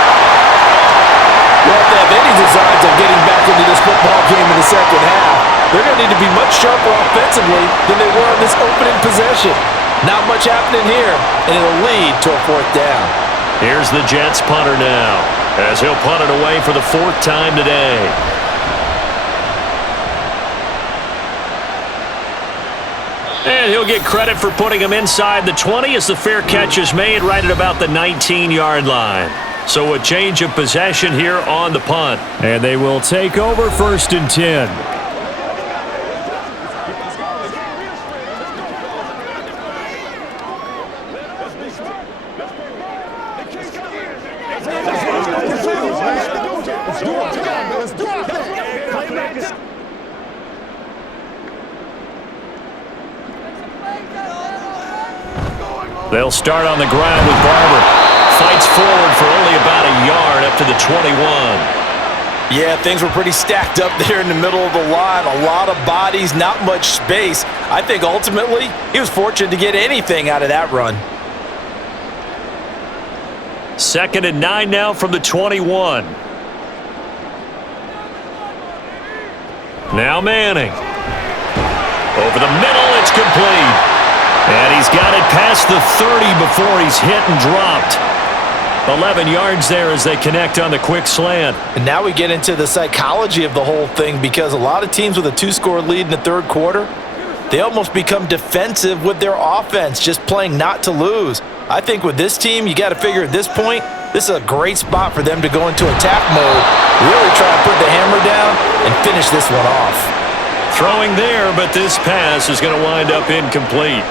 Well, if they have any designs of getting back into this football game in the second half, they're going to need to be much sharper offensively than they were on this opening possession. Not much happening here, and it'll lead to a fourth down. Here's the Jets punter now, as he'll punt it away for the fourth time today. And he'll get credit for putting him inside the 20 as the fair catch is made right at about the 19-yard line. So a change of possession here on the punt. And they will take over 1st and 10. They'll start on the ground with Barber. Fights forward for only about a yard up to the 21. Yeah, things were pretty stacked up there in the middle of the line. A lot of bodies, not much space. I think ultimately he was fortunate to get anything out of that run. 2nd and 9 now from the 21. Now Manning. Over the middle, it's complete. And he's got it past the 30 before he's hit and dropped. 11 yards there as they connect on the quick slant. And now we get into the psychology of the whole thing, because a lot of teams with a 2-score lead in the third quarter, they almost become defensive with their offense, just playing not to lose. I think with this team, you got to figure at this point, this is a great spot for them to go into attack mode, really try to put the hammer down and finish this one off. Throwing there, but this pass is going to wind up incomplete.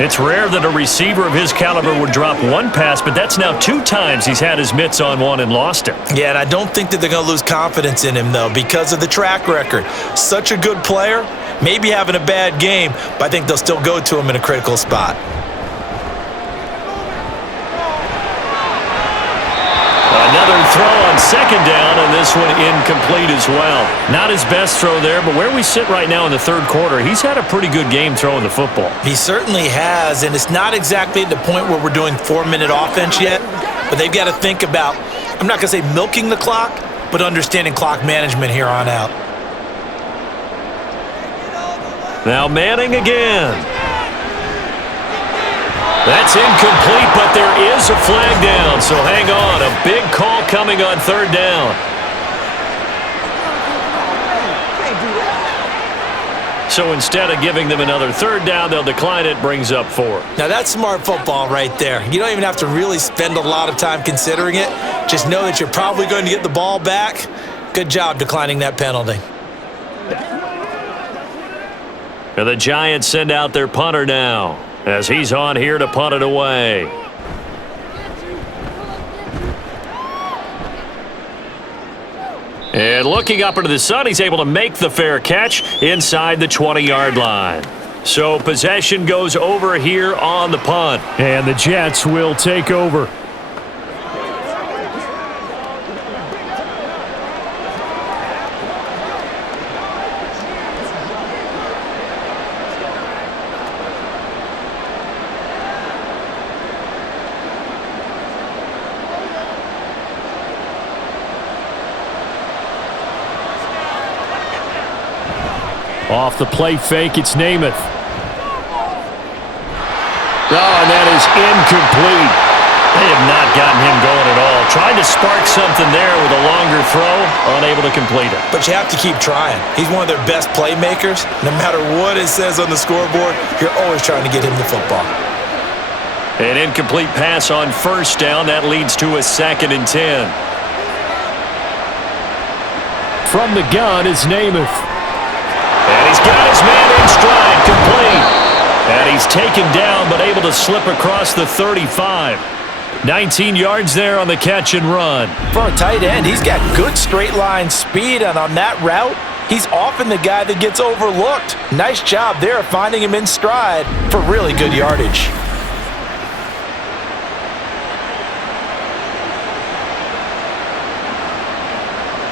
It's rare that a receiver of his caliber would drop one pass, but that's now 2 times he's had his mitts on one and lost it. Yeah, and I don't think that they're going to lose confidence in him, though, because of the track record. Such a good player, maybe having a bad game, but I think they'll still go to him in a critical spot. Another throw on 2nd down, and this one incomplete as well. Not his best throw there, but where we sit right now in the third quarter, he's had a pretty good game throwing the football. He certainly has, and it's not exactly at the point where we're doing 4-minute offense yet, but they've got to think about, I'm not going to say milking the clock, but understanding clock management here on out. Now Manning again. That's incomplete, but there is a flag down, so hang on. A big call coming on 3rd down. So instead of giving them another 3rd down, they'll decline it, brings up 4. Now that's smart football right there. You don't even have to really spend a lot of time considering it. Just know that you're probably going to get the ball back. Good job declining that penalty. And the Giants send out their punter now, as he's on here to punt it away. And looking up into the sun, he's able to make the fair catch inside the 20-yard line. So possession goes over here on the punt. And the Jets will take over. Off the play fake, it's Namath. Oh, and that is incomplete. They have not gotten him going at all. Tried to spark something there with a longer throw, unable to complete it. But you have to keep trying. He's one of their best playmakers. No matter what it says on the scoreboard, you're always trying to get him the football. An incomplete pass on 1st down. That leads to a 2nd and 10. From the gun is Namath. And he's got his man in stride, complete. And he's taken down, but able to slip across the 35. 19 yards there on the catch and run. For a tight end, he's got good straight line speed, and on that route, he's often the guy that gets overlooked. Nice job there of finding him in stride for really good yardage.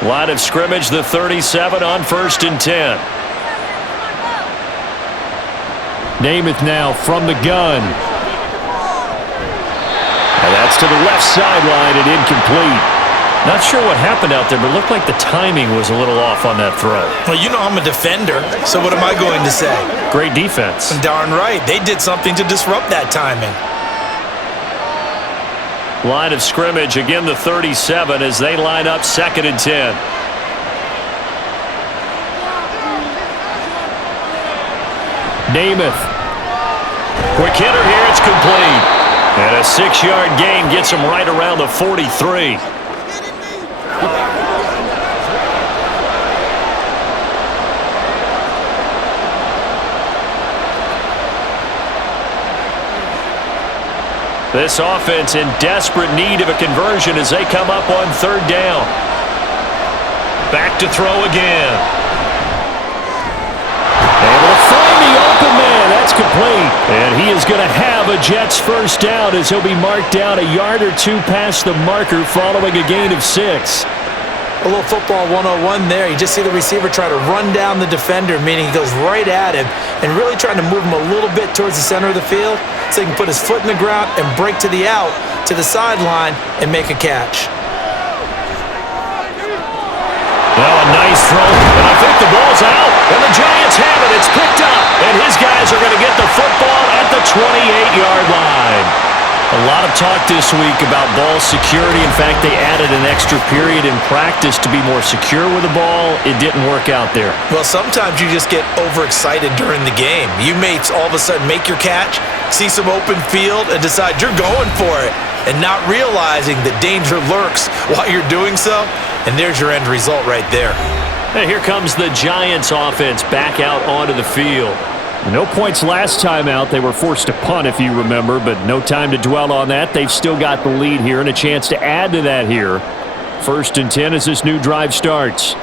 Line of scrimmage, the 37 on 1st and 10. Namath now from the gun. And that's to the left sideline and incomplete. Not sure what happened out there, but it looked like the timing was a little off on that throw. Well, you know I'm a defender, so what am I going to say? Great defense. Darn right. They did something to disrupt that timing. Line of scrimmage, again the 37 as they line up 2nd and 10. Namath. Quick hitter here, it's complete. And a 6-yard gain gets him right around the 43. This offense in desperate need of a conversion as they come up on 3rd down. Back to throw again. Able to find the open man. That's complete. And he is going to have a Jets first down as he'll be marked down a yard or two past the marker following a gain of 6. A little football 101 there. You just see the receiver try to run down the defender, meaning he goes right at him and really trying to move him a little bit towards the center of the field so he can put his foot in the ground and break to the out, to the sideline, and make a catch. Well, a nice throw, and I think the ball's out, and the Giants have it. It's picked up, and his guys are going to get the football at the 28-yard line. A lot of talk this week about ball security. In fact, they added an extra period in practice to be more secure with the ball. It didn't work out there. Well, sometimes you just get overexcited during the game. You may all of a sudden make your catch, see some open field, and decide you're going for it, and not realizing that danger lurks while you're doing so, and there's your end result right there. And here comes the Giants offense back out onto the field. No points last time out. They were forced to punt, if you remember, but no time to dwell on that. They've still got the lead here and a chance to add to that here. 1st and 10 as this new drive starts.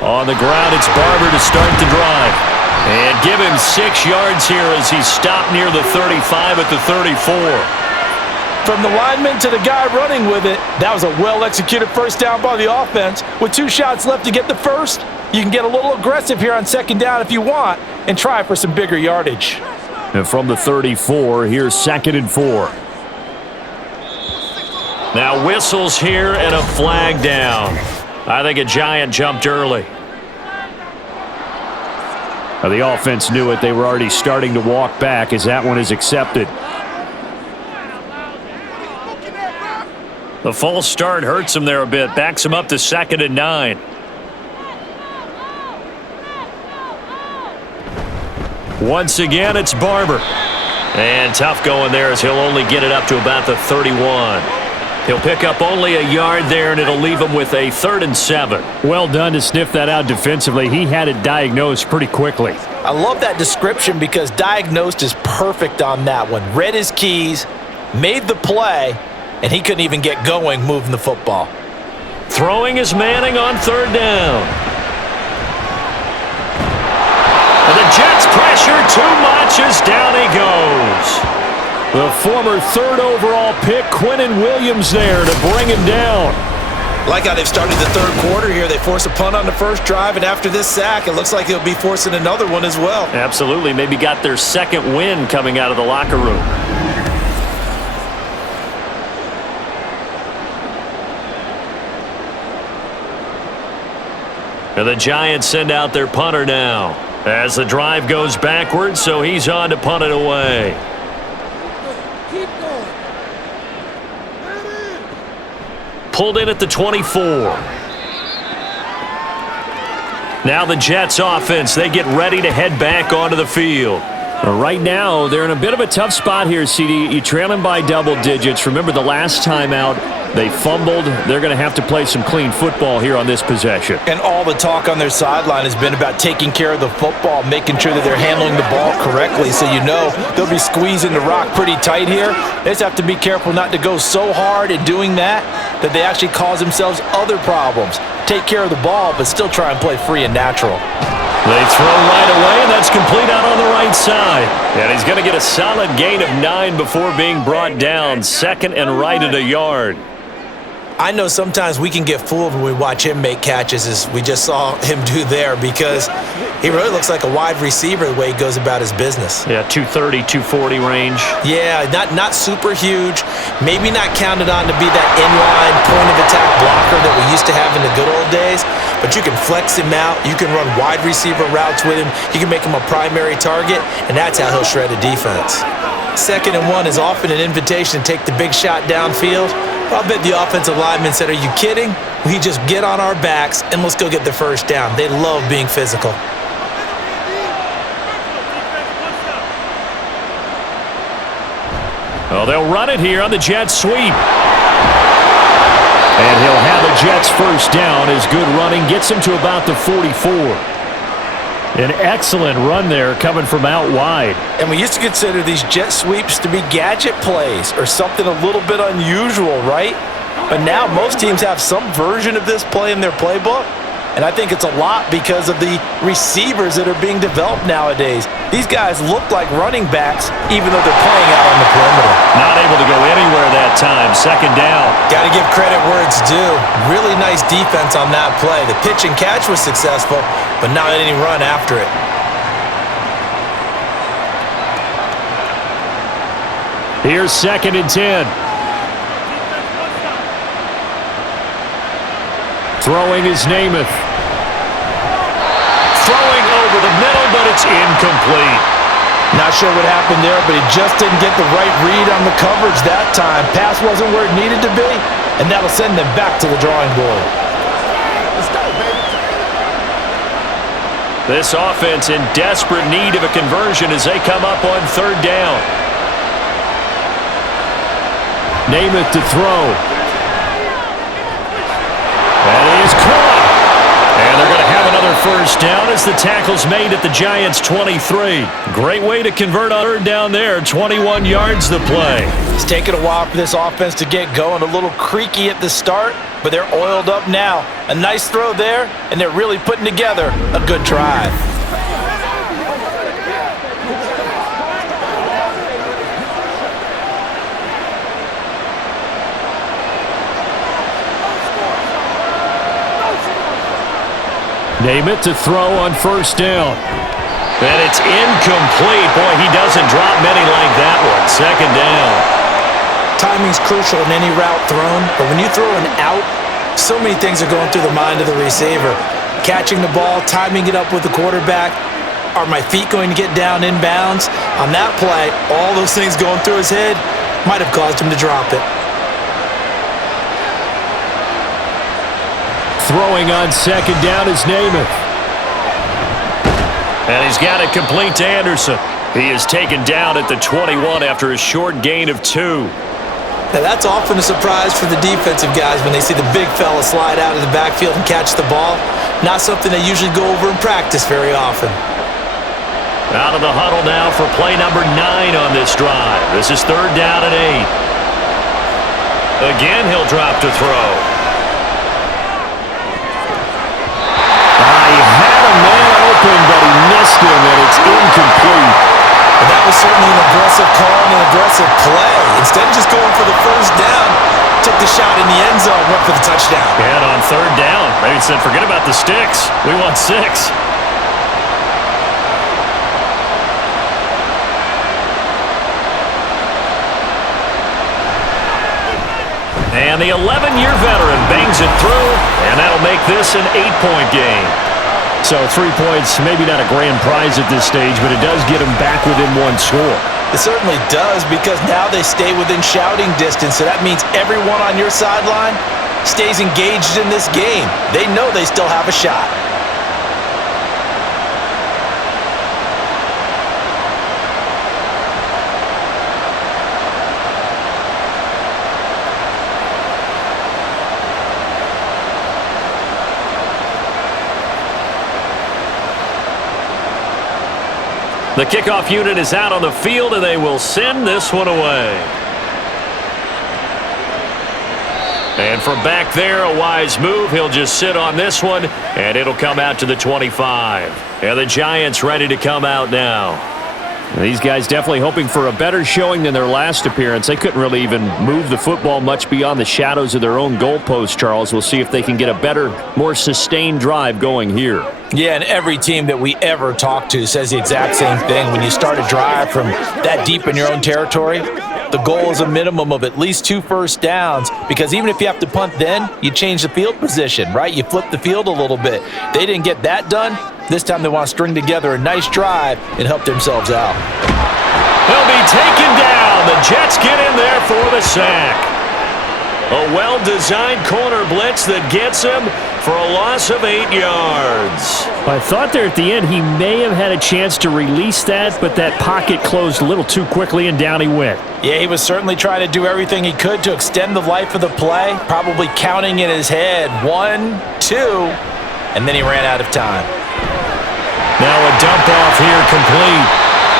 On the ground, it's Barber to start the drive. And give him 6 yards here as he's stopped near the 35 at the 34. From the lineman to the guy running with it, that was a well-executed first down by the offense. With 2 shots left to get the first, you can get a little aggressive here on 2nd down if you want and try for some bigger yardage. And from the 34, here's 2nd and 4. Now whistles here and a flag down. I think a Giant jumped early. The offense knew it. They were already starting to walk back as that one is accepted. The false start hurts him there a bit. Backs him up to 2nd and 9. Once again, it's Barber. And tough going there as he'll only get it up to about the 31. He'll pick up only a yard there, and it'll leave him with a 3rd and 7. Well done to sniff that out defensively. He had it diagnosed pretty quickly. I love that description because diagnosed is perfect on that one. Read his keys, made the play, and he couldn't even get going moving the football. Throwing is Manning on 3rd down. And the Jets pressure too much as down he goes. The former 3rd overall pick, Quinnen Williams there to bring him down. Like how they've started the 3rd quarter here. They force a punt on the first drive, and after this sack, it looks like they'll be forcing another one as well. Absolutely. Maybe got their 2nd win coming out of the locker room. And the Giants send out their punter now as the drive goes backwards, so he's on to punt it away. Pulled in at the 24. Now the Jets offense, they get ready to head back onto the field. Right now, they're in a bit of a tough spot here, CD. You trail them by double digits. Remember the last time out, they fumbled. They're going to have to play some clean football here on this possession. And all the talk on their sideline has been about taking care of the football, making sure that they're handling the ball correctly. So you know they'll be squeezing the rock pretty tight here. They just have to be careful not to go so hard in doing that they actually cause themselves other problems. Take care of the ball, but still try and play free and natural. They throw right away, and that's complete out on the right side. And he's going to get a solid gain of 9 before being brought down. Second and right at a yard. I know sometimes we can get fooled when we watch him make catches, as we just saw him do there, because he really looks like a wide receiver the way he goes about his business. Yeah, 230, 240 range. Yeah, not super huge. Maybe not counted on to be that inline point-of-attack blocker that we used to have in the good old days, but you can flex him out. You can run wide receiver routes with him. You can make him a primary target, and that's how he'll shred a defense. 2nd and 1 is often an invitation to take the big shot downfield. I'll bet the offensive linemen said, "Are you kidding? We just get on our backs and let's go get the first down." They love being physical. Well, they'll run it here on the Jets sweep. And he'll have a Jets first down as good running gets him to about the 44. An excellent run there coming from out wide. And we used to consider these jet sweeps to be gadget plays or something a little bit unusual, right? But now most teams have some version of this play in their playbook. And I think it's a lot because of the receivers that are being developed nowadays. These guys look like running backs even though they're playing out on the perimeter. Not able to go anywhere that time. Second down. Got to give credit where it's due. Really nice defense on that play. The pitch and catch was successful, but not any run after it. Here's 2nd and 10. Throwing is Namath. Throwing over the middle, but it's incomplete. Not sure what happened there, but he just didn't get the right read on the coverage that time. Pass wasn't where it needed to be, and that'll send them back to the drawing board. Let's go, baby. This offense in desperate need of a conversion as they come up on 3rd down. Namath to throw. That is caught. And they're going to have another first down as the tackle's made at the Giants' 23. Great way to convert on 3rd down there. 21 yards the play. It's taken a while for this offense to get going. A little creaky at the start, but they're oiled up now. A nice throw there, and they're really putting together a good drive. Namath to throw on 1st down. And it's incomplete. Boy, he doesn't drop many like that one. 2nd down. Timing's crucial in any route thrown, but when you throw an out, so many things are going through the mind of the receiver. Catching the ball, timing it up with the quarterback. Are my feet going to get down in bounds? On that play, all those things going through his head might have caused him to drop it. Throwing on 2nd down is Namath. And he's got it complete to Anderson. He is taken down at the 21 after a short gain of 2. Now that's often a surprise for the defensive guys when they see the big fella slide out of the backfield and catch the ball. Not something they usually go over in practice very often. Out of the huddle now for play number 9 on this drive. This is 3rd down and 8. Again, he'll drop to throw. He had a man open, but he missed him, and it's incomplete. But that was certainly an aggressive call and an aggressive play. Instead of just going for the first down, took the shot in the end zone, went for the touchdown. And on 3rd down, maybe said, forget about the sticks. We want 6. And the 11-year veteran bangs it through, and that'll make this an 8-point game. So 3 points, maybe not a grand prize at this stage, but it does get them back within 1 score. It certainly does, because now they stay within shouting distance, so that means everyone on your sideline stays engaged in this game. They know they still have a shot. The kickoff unit is out on the field, and they will send this one away. And from back there, a wise move. He'll just sit on this one, and it'll come out to the 25. And the Giants ready to come out now. These guys definitely hoping for a better showing than their last appearance. They couldn't really even move the football much beyond the shadows of their own goalpost, Charles. We'll see if they can get a better, more sustained drive going here. Yeah, and every team that we ever talk to says the exact same thing. When you start a drive from that deep in your own territory, the goal is a minimum of at least 2 first downs, because even if you have to punt then, you change the field position, right? You flip the field a little bit. They didn't get that done. This time they want to string together a nice drive and help themselves out. He'll be taken down. The Jets get in there for the sack. A well-designed corner blitz that gets him for a loss of 8 yards. I thought there at the end he may have had a chance to release that, but that pocket closed a little too quickly, and down he went. Yeah, he was certainly trying to do everything he could to extend the life of the play, probably counting in his head 1, 2, and then he ran out of time. Now a dump off here complete.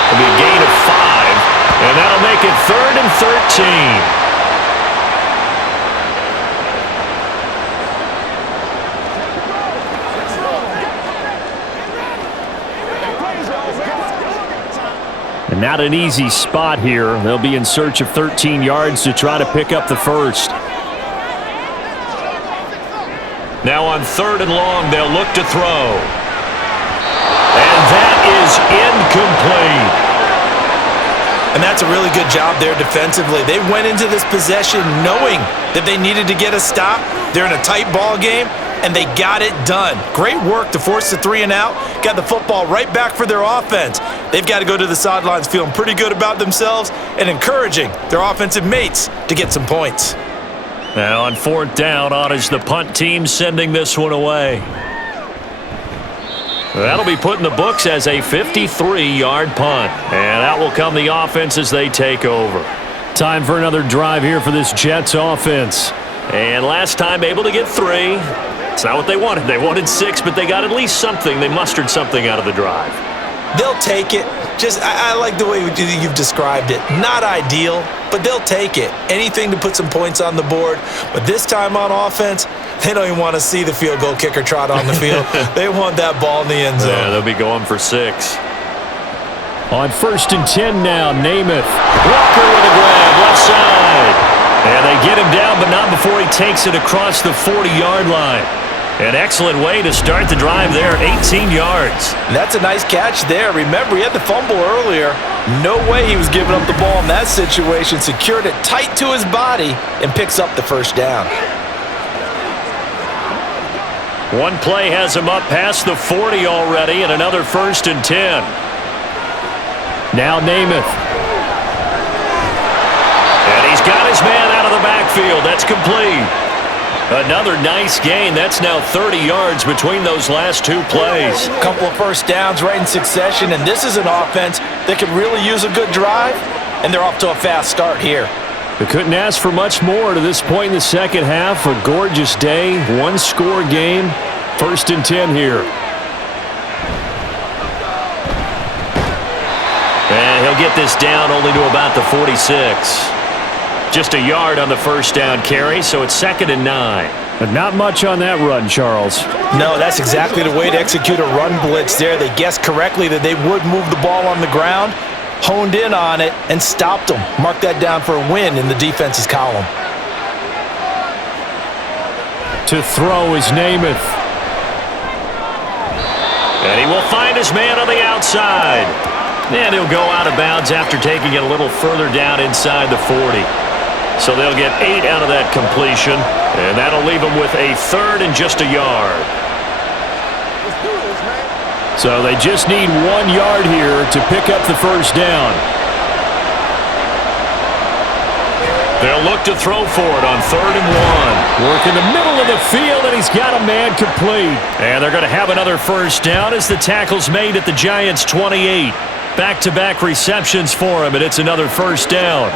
It'll be a gain of 5, and that'll make it 3rd and 13. And not an easy spot here. They'll be in search of 13 yards to try to pick up the first. Now on 3rd and long, they'll look to throw. And that is incomplete. And that's a really good job there defensively. They went into this possession knowing that they needed to get a stop. They're in a tight ball game, and they got it done. Great work to force the 3 and out. Got the football right back for their offense. They've got to go to the sidelines feeling pretty good about themselves and encouraging their offensive mates to get some points. Now on 4th down, on is the punt team sending this one away. That'll be put in the books as a 53-yard punt. And out will come the offense as they take over. Time for another drive here for this Jets offense. And last time able to get 3. It's not what they wanted. They wanted 6, but they got at least something. They mustered something out of the drive. They'll take it. I like the way you've described it. Not ideal, but they'll take it. Anything to put some points on the board. But this time on offense, they don't even want to see the field goal kicker trot on the field. They want that ball in the end zone. Yeah, they'll be going for 6. On 1st and 10 now, Namath. Walker with a grab, left side. And they get him down, but not before he takes it across the 40-yard line. An excellent way to start the drive there, 18 yards. And that's a nice catch there. Remember, he had the fumble earlier. No way he was giving up the ball in that situation. Secured it tight to his body and picks up the first down. One play has him up past the 40 already, and another 1st and 10. Now Namath. And he's got his man out of the backfield. That's complete. Another nice gain. That's now 30 yards between those last 2 plays. A couple of first downs right in succession, and this is an offense that could really use a good drive, and they're off to a fast start here. They couldn't ask for much more to this point in the second half. A gorgeous day, 1-score game. 1st and 10 here. And he'll get this down only to about the 46. Just a yard on the first down carry, so it's 2nd and 9. But not much on that run, Charles. No, that's exactly the way to execute a run blitz there. They guessed correctly that they would move the ball on the ground, honed in on it, and stopped them. Mark that down for a win in the defense's column. To throw is Namath. And he will find his man on the outside. And he'll go out of bounds after taking it a little further down inside the 40. So they'll get 8 out of that completion, and that'll leave them with a 3rd and just a yard. So they just need 1 yard here to pick up the first down. They'll look to throw for it on 3rd and 1. Work in the middle of the field, and he's got a man complete. And they're going to have another first down as the tackle's made at the Giants' 28. Back-to-back receptions for him, and it's another first down.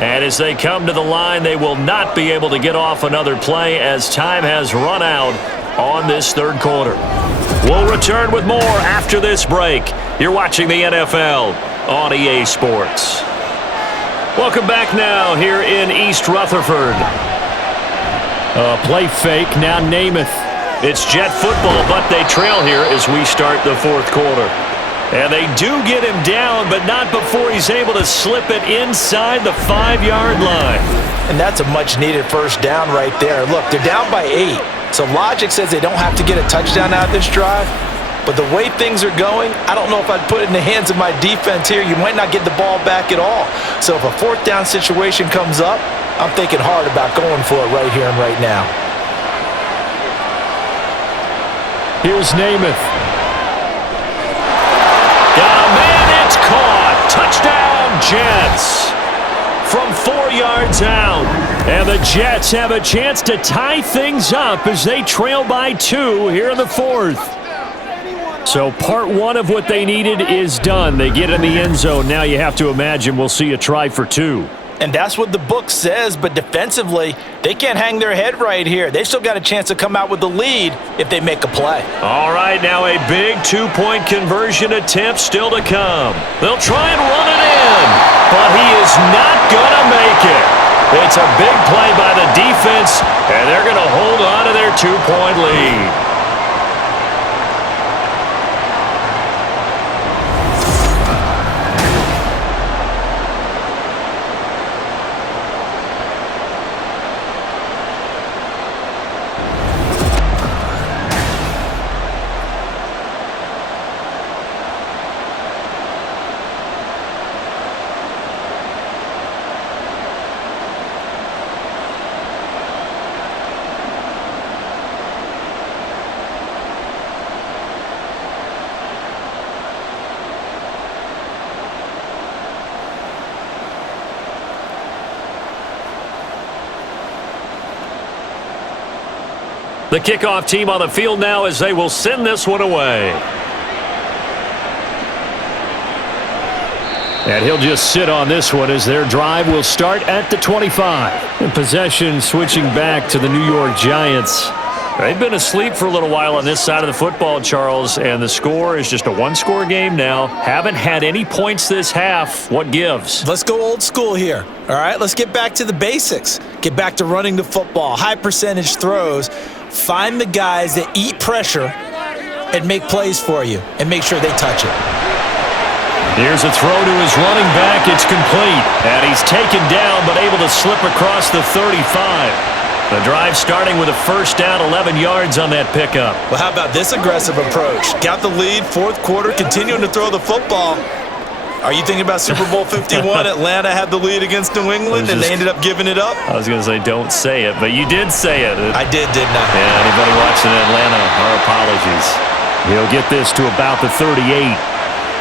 And as they come to the line, they will not be able to get off another play as time has run out on this third quarter. We'll return with more after this break. You're watching the NFL on EA Sports. Welcome back now here in East Rutherford. Play fake, now Namath. It's Jet football, but they trail here as we start the fourth quarter. And they do get him down, but not before he's able to slip it inside the 5-yard line. And that's a much-needed first down right there. Look, they're down by 8. So logic says they don't have to get a touchdown out of this drive. But the way things are going, I don't know if I'd put it in the hands of my defense here. You might not get the ball back at all. So if a fourth down situation comes up, I'm thinking hard about going for it right here and right now. Here's Namath. Got a man, it's caught. Touchdown, Jets. From 4 yards out. And the Jets have a chance to tie things up as they trail by 2 here in the fourth. So part one of what they needed is done. They get in the end zone. Now you have to imagine we'll see a try for 2. And that's what the book says, but defensively, they can't hang their head right here. They still got a chance to come out with the lead if they make a play. All right, now a big 2-point conversion attempt still to come. They'll try and run it in, but he is not going to make it. It's a big play by the defense, and they're going to hold on to their 2-point lead. The kickoff team on the field now as they will send this one away. And he'll just sit on this one as their drive will start at the 25. And possession switching back to the New York Giants. They've been asleep for a little while on this side of the football, Charles, and the score is just a one-score game now. Haven't had any points this half. What gives? Let's go old school here. All right, let's get back to the basics. Get back to running the football, high percentage throws. Find the guys that eat pressure and make plays for you and make sure they touch it. Here's a throw to his running back. It's complete. And he's taken down but able to slip across the 35. The drive starting with a first down, 11 yards on that pickup. Well, how about this aggressive approach? Got the lead, fourth quarter, continuing to throw the football. Are you thinking about Super Bowl 51? Atlanta had the lead against New England, and they ended up giving it up? I was going to say don't say it, but you did say it. I did, didn't I? Yeah, anybody watching Atlanta, our apologies. He'll get this to about the 38.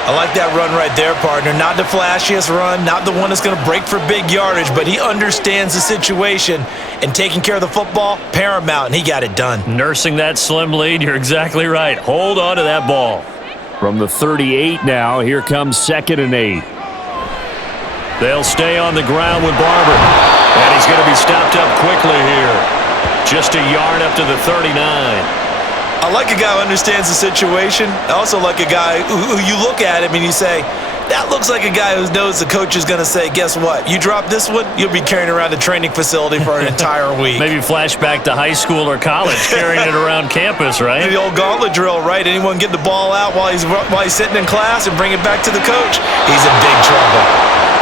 I like that run right there, partner. Not the flashiest run, not the one that's going to break for big yardage, but he understands the situation, and taking care of the football, paramount, and he got it done. Nursing that slim lead, you're exactly right. Hold on to that ball. From the 38 now, here comes 2nd and 8. They'll stay on the ground with Barber. And he's going to be stopped up quickly here. Just a yard up to the 39. I like a guy who understands the situation. I also like a guy who you look at him and you say, that looks like a guy who knows the coach is going to say, guess what? You drop this one, you'll be carrying around the training facility for an entire week. Maybe flashback to high school or college, carrying it around campus, right? The old gauntlet drill, right? Anyone get the ball out while he's sitting in class and bring it back to the coach? He's in big trouble.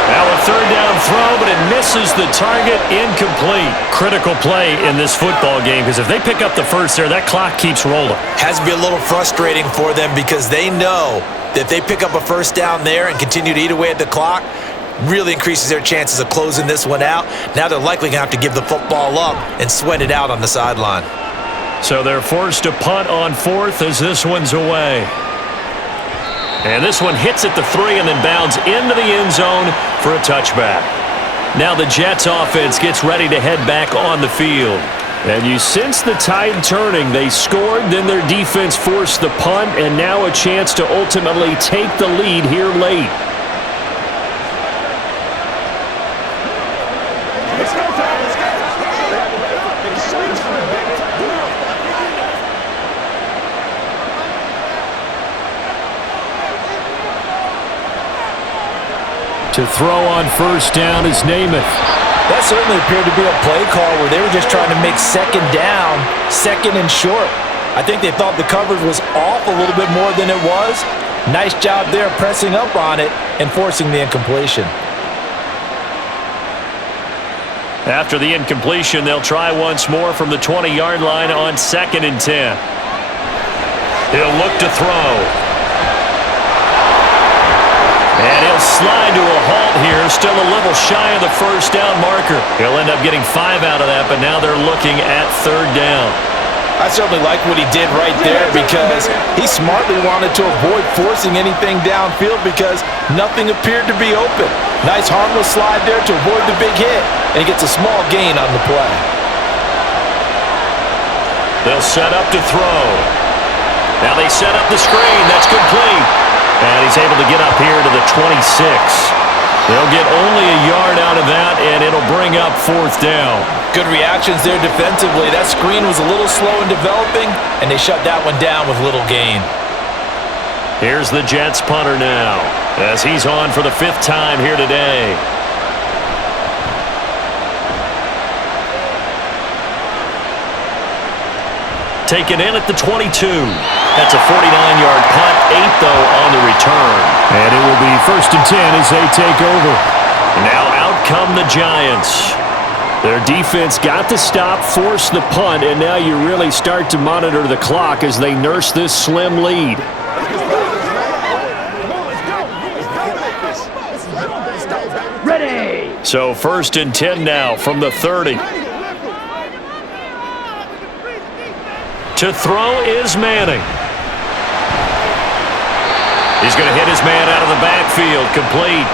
Now a third down throw, but it misses the target, incomplete. Critical play in this football game because if they pick up the first there, that clock keeps rolling. Has to be a little frustrating for them because they know that if they pick up a first down there and continue to eat away at the clock, really increases their chances of closing this one out. Now they're likely going to have to give the football up and sweat it out on the sideline. So they're forced to punt on fourth as this one's away. And this one hits at the 3 and then bounds into the end zone for a touchback. Now the Jets offense gets ready to head back on the field. And you sense the tide turning. They scored, then their defense forced the punt, and now a chance to ultimately take the lead here late. To throw on first down is Namath. That certainly appeared to be a play call where they were just trying to make second down, second and short. I think they thought the coverage was off a little bit more than it was. Nice job there pressing up on it and forcing the incompletion. After the incompletion, they'll try once more from the 20-yard line on 2nd and 10. He'll look to throw. And he'll slide to a halt here, still a little shy of the first down marker. He'll end up getting 5 out of that, but now they're looking at 3rd down. I certainly like what he did right there because he smartly wanted to avoid forcing anything downfield because nothing appeared to be open. Nice harmless slide there to avoid the big hit, and he gets a small gain on the play. They'll set up to throw. Now they set up the screen. That's complete. And he's able to get up here to the 26. They'll get only a yard out of that, and it'll bring up 4th down. Good reactions there defensively. That screen was a little slow in developing, and they shut that one down with little gain. Here's the Jets punter now, as he's on for the 5th time here today. Taken in at the 22. That's a 49-yard punt, 8 though on the return. And it will be 1st and 10 as they take over. Now out come the Giants. Their defense got the stop, forced the punt, and now you really start to monitor the clock as they nurse this slim lead. Ready. So 1st and 10 now from the 30. To throw is Manning. He's going to hit his man out of the backfield, complete.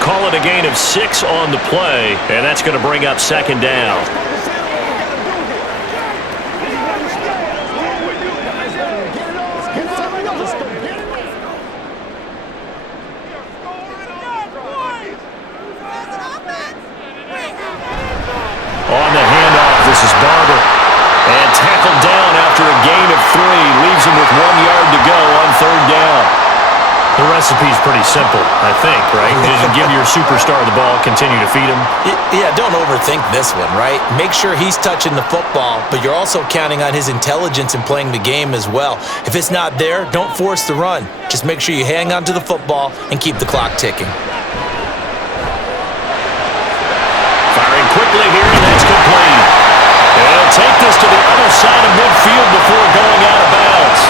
Call it a gain of 6 on the play, and that's going to bring up 2nd down. On the handoff, this is Barber. And tackled down after a gain of 3. Leaves him with 1 yard to go on 3rd down. The recipe's pretty simple, I think, right? Just give your superstar the ball, continue to feed him. Yeah, don't overthink this one, right? Make sure he's touching the football, but you're also counting on his intelligence in playing the game as well. If it's not there, don't force the run. Just make sure you hang on to the football and keep the clock ticking. Firing quickly here, and that's complete. They'll take this to the other side of midfield before going out of bounds.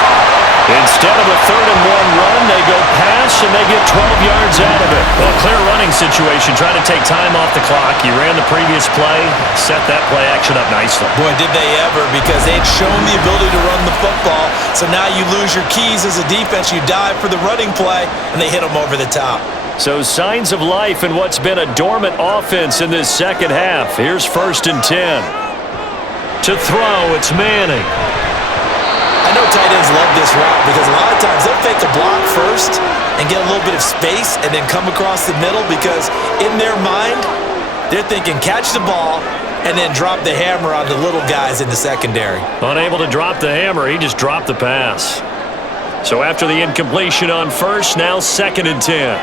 Instead of a 3rd and 1 run, they go pass, and they get 12 yards out of it. Well, clear running situation, trying to take time off the clock. You ran the previous play, set that play action up nicely. Boy, did they ever, because they'd shown the ability to run the football, so now you lose your keys as a defense. You dive for the running play, and they hit them over the top. So signs of life in what's been a dormant offense in this 2nd half. Here's 1st and 10. To throw, it's Manning. I know tight ends love this route because a lot of times they'll fake a block first and get a little bit of space and then come across the middle because in their mind, they're thinking catch the ball and then drop the hammer on the little guys in the secondary. Unable to drop the hammer, he just dropped the pass. So after the incompletion on 1st, now 2nd and 10.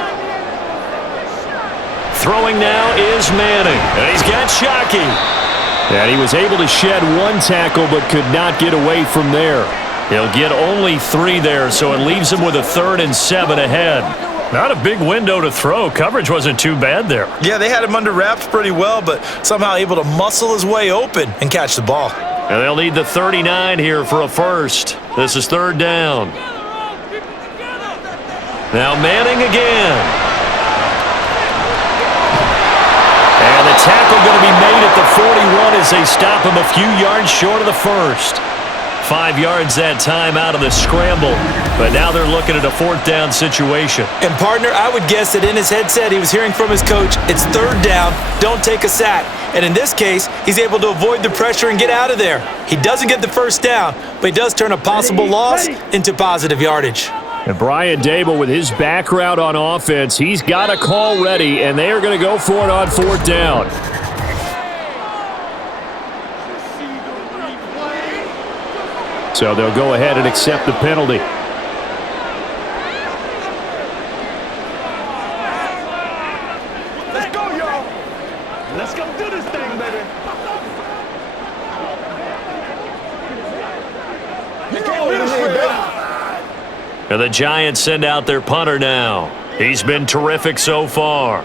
Throwing now is Manning, and he's got Shockey. And he was able to shed 1 tackle but could not get away from there. He'll get only 3 there, so it leaves him with a 3rd and 7 ahead. Not a big window to throw. Coverage wasn't too bad there. Yeah, they had him under wraps pretty well, but somehow able to muscle his way open and catch the ball. And they'll need the 39 here for a 1st. This is 3rd down. Now Manning again. And the tackle going to be made at the 41 as they stop him a few yards short of the 1st. 5 yards that time out of the scramble, but now they're looking at a 4th down situation. And partner, I would guess that in his headset he was hearing from his coach, it's 3rd down, don't take a sack. And in this case, he's able to avoid the pressure and get out of there. He doesn't get the 1st down, but he does turn a possible loss into positive yardage. And Brian Dable with his back route on offense, he's got a call ready, and they are going to go for it on 4th down. So they'll go ahead and accept the penalty. And the Giants send out their punter now. He's been terrific so far.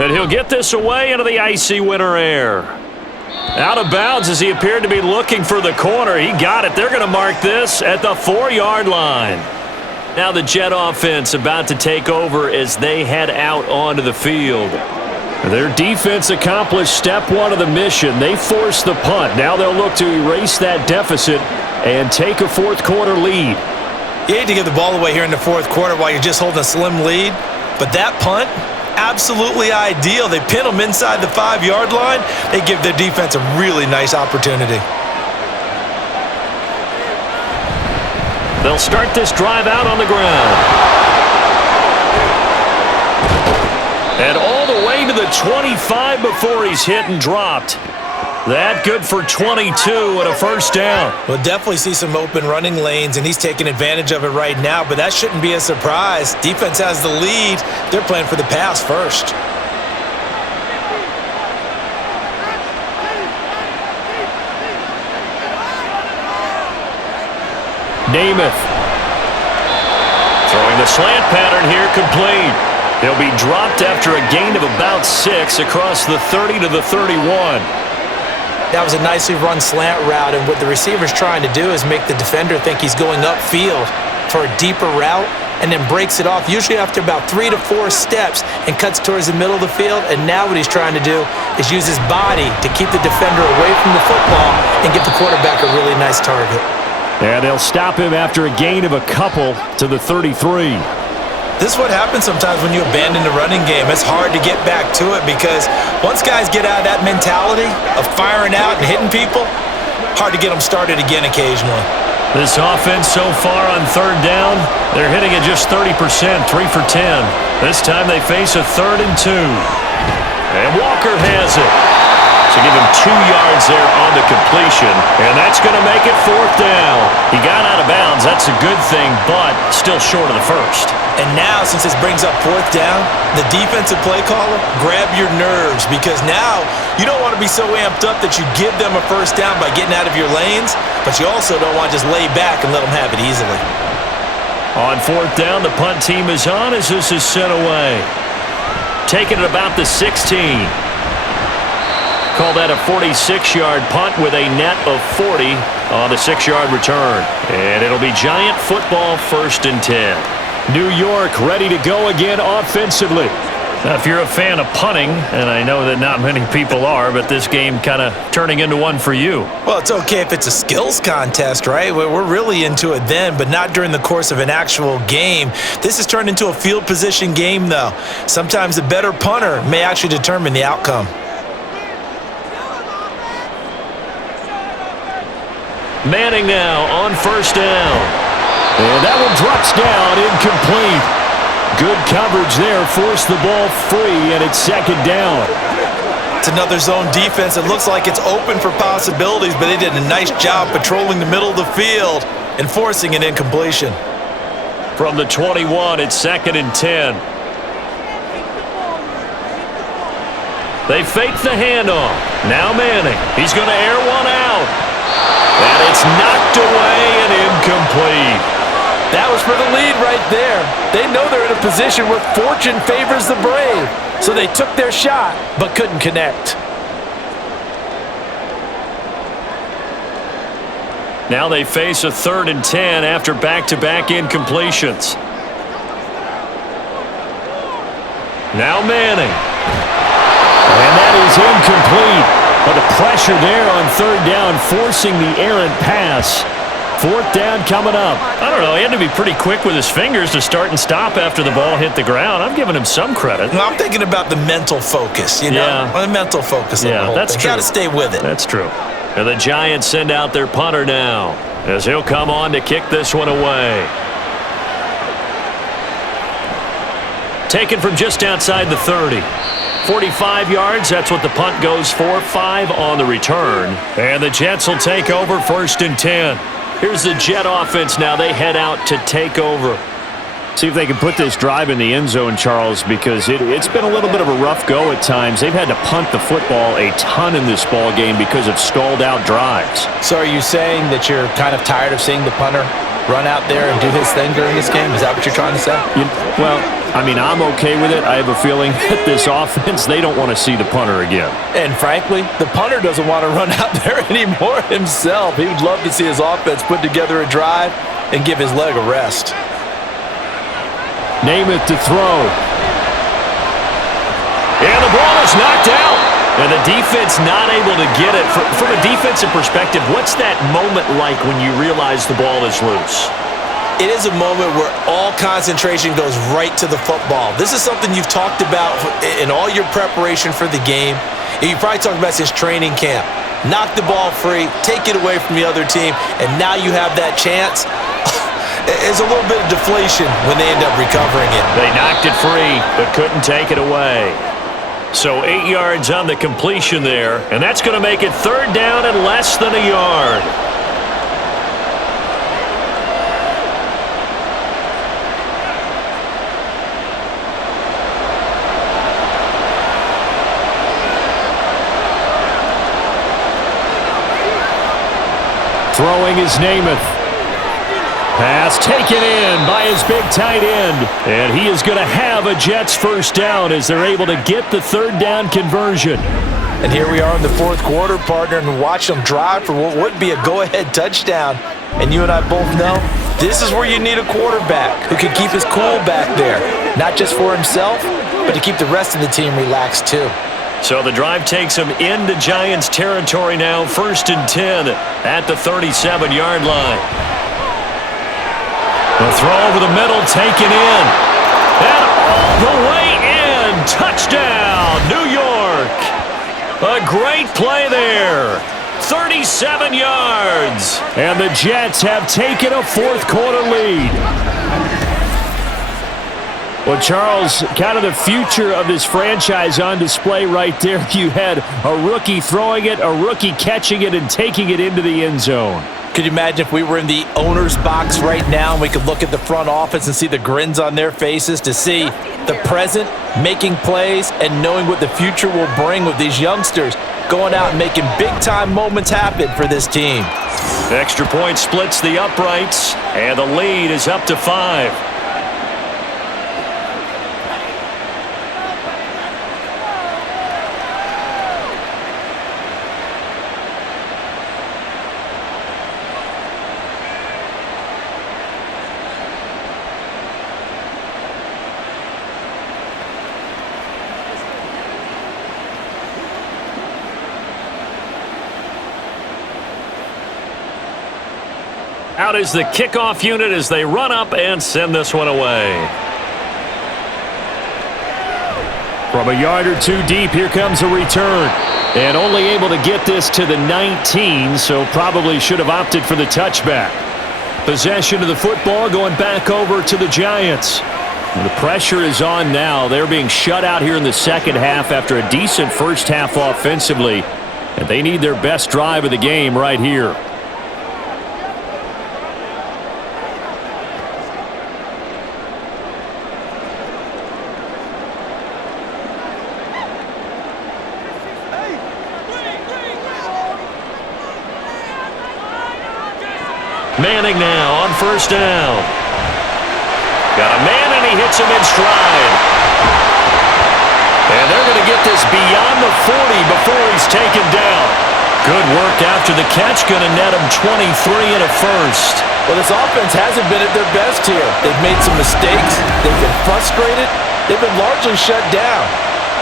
And he'll get this away into the icy winter air. Out of bounds as he appeared to be looking for the corner. He got it. They're going to mark this at the 4-yard line. Now the Jet offense about to take over as they head out onto the field. Their defense accomplished step one of the mission. They forced the punt. Now they'll look to erase that deficit and take a fourth-quarter lead. You hate to give the ball away here in the fourth quarter while you're just holding a slim lead, but that punt, absolutely ideal. They pin them inside the 5-yard line. They give their defense a really nice opportunity. They'll start this drive out on the ground. And all the way to the 25 before he's hit and dropped. That good for 22 and a first down. We'll definitely see some open running lanes, and he's taking advantage of it right now, but that shouldn't be a surprise. Defense has the lead. They're playing for the pass first. Namath. Throwing the slant pattern here, complete. He'll be dropped after a gain of about 6 across the 30 to the 31. That was a nicely run slant route, and what the receiver's trying to do is make the defender think he's going upfield for a deeper route, and then breaks it off, usually after about 3 to 4 steps, and cuts towards the middle of the field. And now what he's trying to do is use his body to keep the defender away from the football and give the quarterback a really nice target. And they'll stop him after a gain of a couple to the 33. This is what happens sometimes when you abandon the running game. It's hard to get back to it because once guys get out of that mentality of firing out and hitting people, hard to get them started again occasionally. This offense so far on third down, they're hitting it just 30%, 3 for 10. This time they face a 3rd and 2. And Walker has it. So give him 2 yards there on the completion, and that's going to make it 4th down. He got out of bounds. That's a good thing, but still short of the first. And now, since this brings up 4th down, the defensive play caller, grab your nerves, because now you don't want to be so amped up that you give them a first down by getting out of your lanes, but you also don't want to just lay back and let them have it easily. On 4th down, the punt team is on as this is sent away. Taking it about the 16. Call that a 46-yard punt with a net of 40 on the 6-yard return. And it'll be Giant football 1st and 10. New York ready to go again offensively. Now, if you're a fan of punting, and I know that not many people are, but this game kind of turning into one for you. Well, it's okay if it's a skills contest, right? We're really into it then, but not during the course of an actual game. This has turned into a field position game, though. Sometimes the better punter may actually determine the outcome. Manning now on 1st down. And that one drops down, incomplete. Good coverage there, forced the ball free, and it's 2nd down. It's another zone defense. It looks like it's open for possibilities, but they did a nice job patrolling the middle of the field and forcing an incompletion. From the 21, it's 2nd and 10. They fake the handoff. Now Manning. He's going to air one out. And it's knocked away and incomplete. That was for the lead right there. They know they're in a position where fortune favors the brave. So they took their shot, but couldn't connect. Now they face a 3rd and 10 after back-to-back incompletions. Now Manning. And that is incomplete. But the pressure there on 3rd down, forcing the errant pass. 4th down coming up. I don't know. He had to be pretty quick with his fingers to start and stop after the ball hit the ground. I'm giving him some credit. No, I'm thinking about the mental focus, you know? Yeah. The mental focus of the whole that's thing. true. Got to stay with it. That's true. And the Giants send out their punter now as he'll come on to kick this one away. Taken from just outside the 30. 45 yards, that's what the punt goes for. 5 on the return. And the Jets will take over 1st and 10. Here's the Jet offense now. They head out to take over. See if they can put this drive in the end zone, Charles, because it's been a little bit of a rough go at times. They've had to punt the football a ton in this ball game because of stalled out drives. So are you saying that you're kind of tired of seeing the punter run out there and do his thing during this game? Is that what you're trying to say? Well, I mean, I'm okay with it. I have a feeling that this offense, they don't want to see the punter again. And frankly, the punter doesn't want to run out there anymore himself. He would love to see his offense put together a drive and give his leg a rest. Namath to throw. And the ball is knocked out. And the defense not able to get it. From a defensive perspective, what's that moment like when you realize the ball is loose? It is a moment where all concentration goes right to the football. This is something you've talked about in all your preparation for the game. You probably talked about since training camp. Knock the ball free, take it away from the other team, and now you have that chance. It's a little bit of deflation when they end up recovering it. They knocked it free, but couldn't take it away. So 8 yards on the completion there, and that's going to make it 3rd down and less than a yard. Throwing is Namath. Pass taken in by his big tight end. And he is going to have a Jets first down as they're able to get the 3rd down conversion. And here we are in the 4th quarter, partner, and watch them drive for what would be a go-ahead touchdown. And you and I both know this is where you need a quarterback who can keep his cool back there. Not just for himself, but to keep the rest of the team relaxed too. So the drive takes him into Giants territory now, 1st and 10 at the 37-yard line. The throw over the middle taken in. And all the way in. Touchdown, New York. A great play there. 37 yards. And the Jets have taken a 4th quarter lead. Well, Charles, kind of the future of this franchise on display right there. You had a rookie throwing it, a rookie catching it, and taking it into the end zone. Could you imagine if we were in the owner's box right now and we could look at the front office and see the grins on their faces to see the present making plays and knowing what the future will bring with these youngsters going out and making big-time moments happen for this team. Extra point splits the uprights, and the lead is up to 5. Out is the kickoff unit as they run up and send this one away. From a yard or two deep, here comes a return. And only able to get this to the 19, so probably should have opted for the touchback. Possession of the football going back over to the Giants. And the pressure is on now. They're being shut out here in the second half after a decent first half offensively. And they need their best drive of the game right here. Manning now on 1st down. Got a man and he hits him in stride. And they're going to get this beyond the 40 before he's taken down. Good work after the catch, going to net him 23 and a first. Well, this offense hasn't been at their best here. They've made some mistakes. They've been frustrated. They've been largely shut down.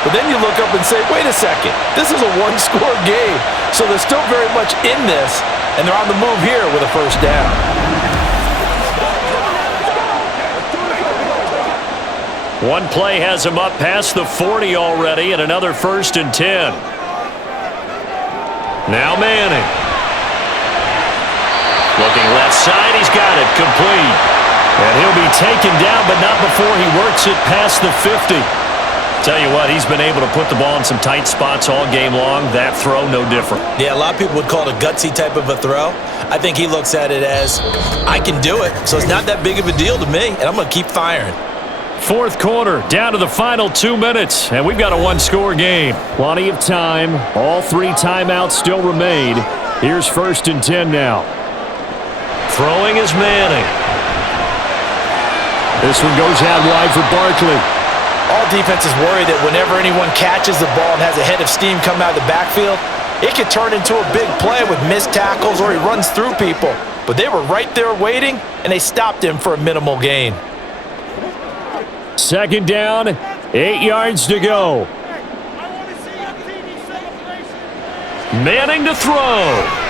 But then you look up and say, wait a second, this is a one-score game. So they're still very much in this, and they're on the move here with a first down. One play has him up past the 40 already, and another 1st and 10. Now Manning. Looking left side, he's got it complete. And he'll be taken down, but not before he works it past the 50. Tell you what, he's been able to put the ball in some tight spots all game long. That throw, no different. Yeah, a lot of people would call it a gutsy type of a throw. I think he looks at it as, I can do it, so it's not that big of a deal to me, and I'm going to keep firing. 4th quarter, down to the final 2 minutes, and we've got a one-score game. Plenty of time. All 3 timeouts still remain. Here's 1st and 10 now. Throwing is Manning. This one goes out wide for Barkley. All defenses worry that whenever anyone catches the ball and has a head of steam come out of the backfield, it could turn into a big play with missed tackles or he runs through people. But they were right there waiting, and they stopped him for a minimal gain. Second down, 8 yards to go. Manning to throw.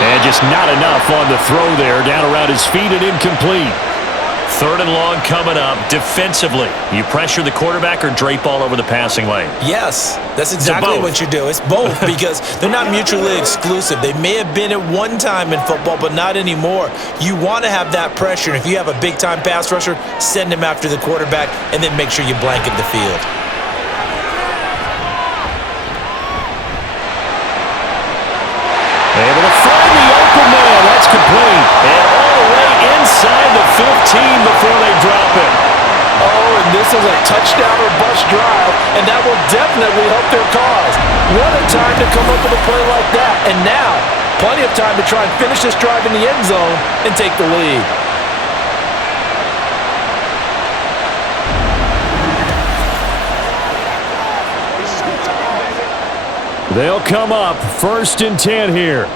And just not enough on the throw there. Down around his feet and incomplete. Third and long coming up. Defensively, you pressure the quarterback or drape all over the passing lane? Yes, that's exactly what you do. It's both because they're not mutually exclusive. They may have been at one time in football, but not anymore. You want to have that pressure. And if you have a big-time pass rusher, send him after the quarterback and then make sure you blanket the field. Able to find the open man. That's complete. And all the way inside the 15 before they drop it. Oh, and this is a touchdown or bust drive, and that will definitely help their cause. What a time to come up with a play like that. And now, plenty of time to try and finish this drive in the end zone and take the lead. They'll come up 1st and 10 here.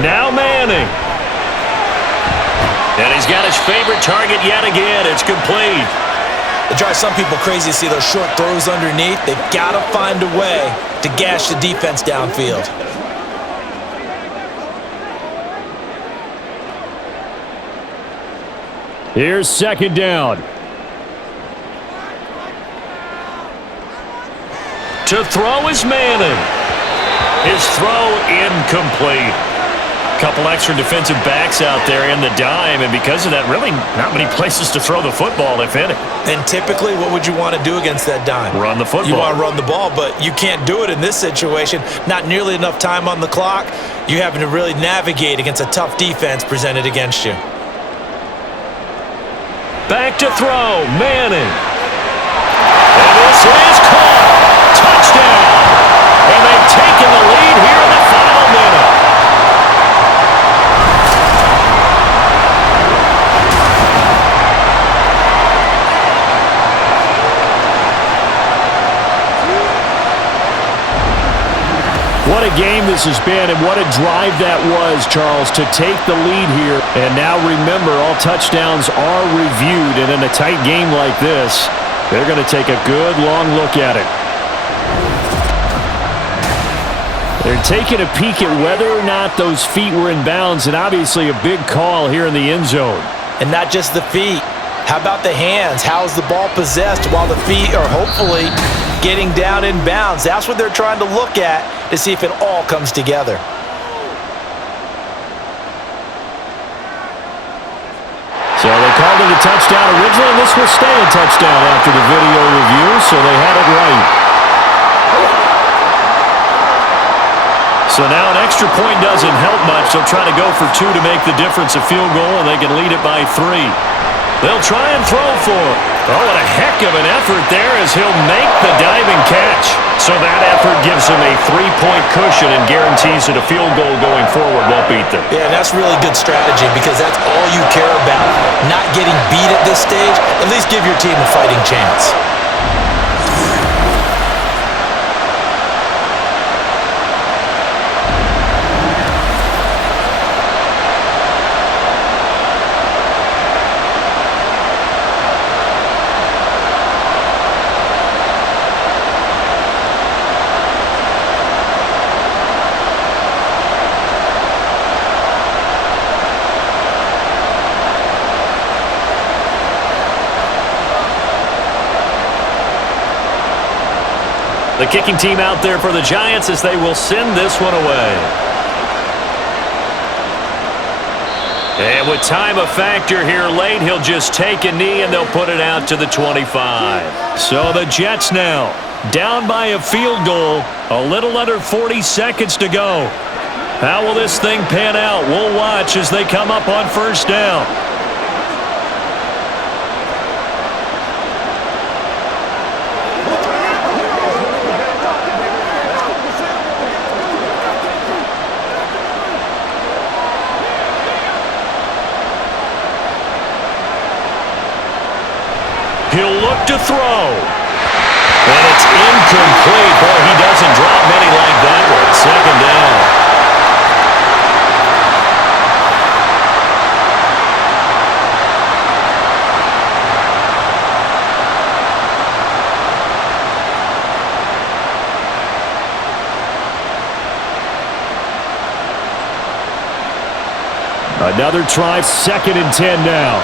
Now Manning. And he's got his favorite target yet again. It's complete. It drives some people crazy to see those short throws underneath. They've got to find a way to gash the defense downfield. Here's second down. To throw is Manning. His throw incomplete. Couple extra defensive backs out there in the dime, and because of that, really not many places to throw the football, if any. And typically, what would you want to do against that dime? Run the football. You want to run the ball, but you can't do it in this situation. Not nearly enough time on the clock. You're having to really navigate against a tough defense presented against you. Back to throw, Manning. And this is caught. Touchdown. And they've taken the lead here in the final minute. What a game this has been, and what a drive that was, Charles, to take the lead here. And now remember, all touchdowns are reviewed, and in a tight game like this, they're going to take a good long look at it. They're taking a peek at whether or not those feet were in bounds, and obviously a big call here in the end zone. And not just the feet. How about the hands? How's the ball possessed while the feet are hopefully getting down in bounds? That's what they're trying to look at to see if it all comes together. So they called it a touchdown originally, and this will stay a touchdown after the video review, so they had it right. So now an extra point doesn't help much. They'll try to go for 2 to make the difference a field goal, and they can lead it by 3. They'll try and throw for it. Oh, what a heck of an effort there as he'll make the diving catch. So that effort gives him a 3-point cushion and guarantees that a field goal going forward won't beat them. Yeah, that's really good strategy because that's all you care about. Not getting beat at this stage. At least give your team a fighting chance. The kicking team out there for the Giants as they will send this one away. And with time a factor here late, he'll just take a knee and they'll put it out to the 25. So the Jets now down by a field goal, a little under 40 seconds to go. How will this thing pan out? We'll watch as they come up on first down. to throw. And it's incomplete. Boy, he doesn't drop many like that one. Second down. Another try, 2nd and 10 now.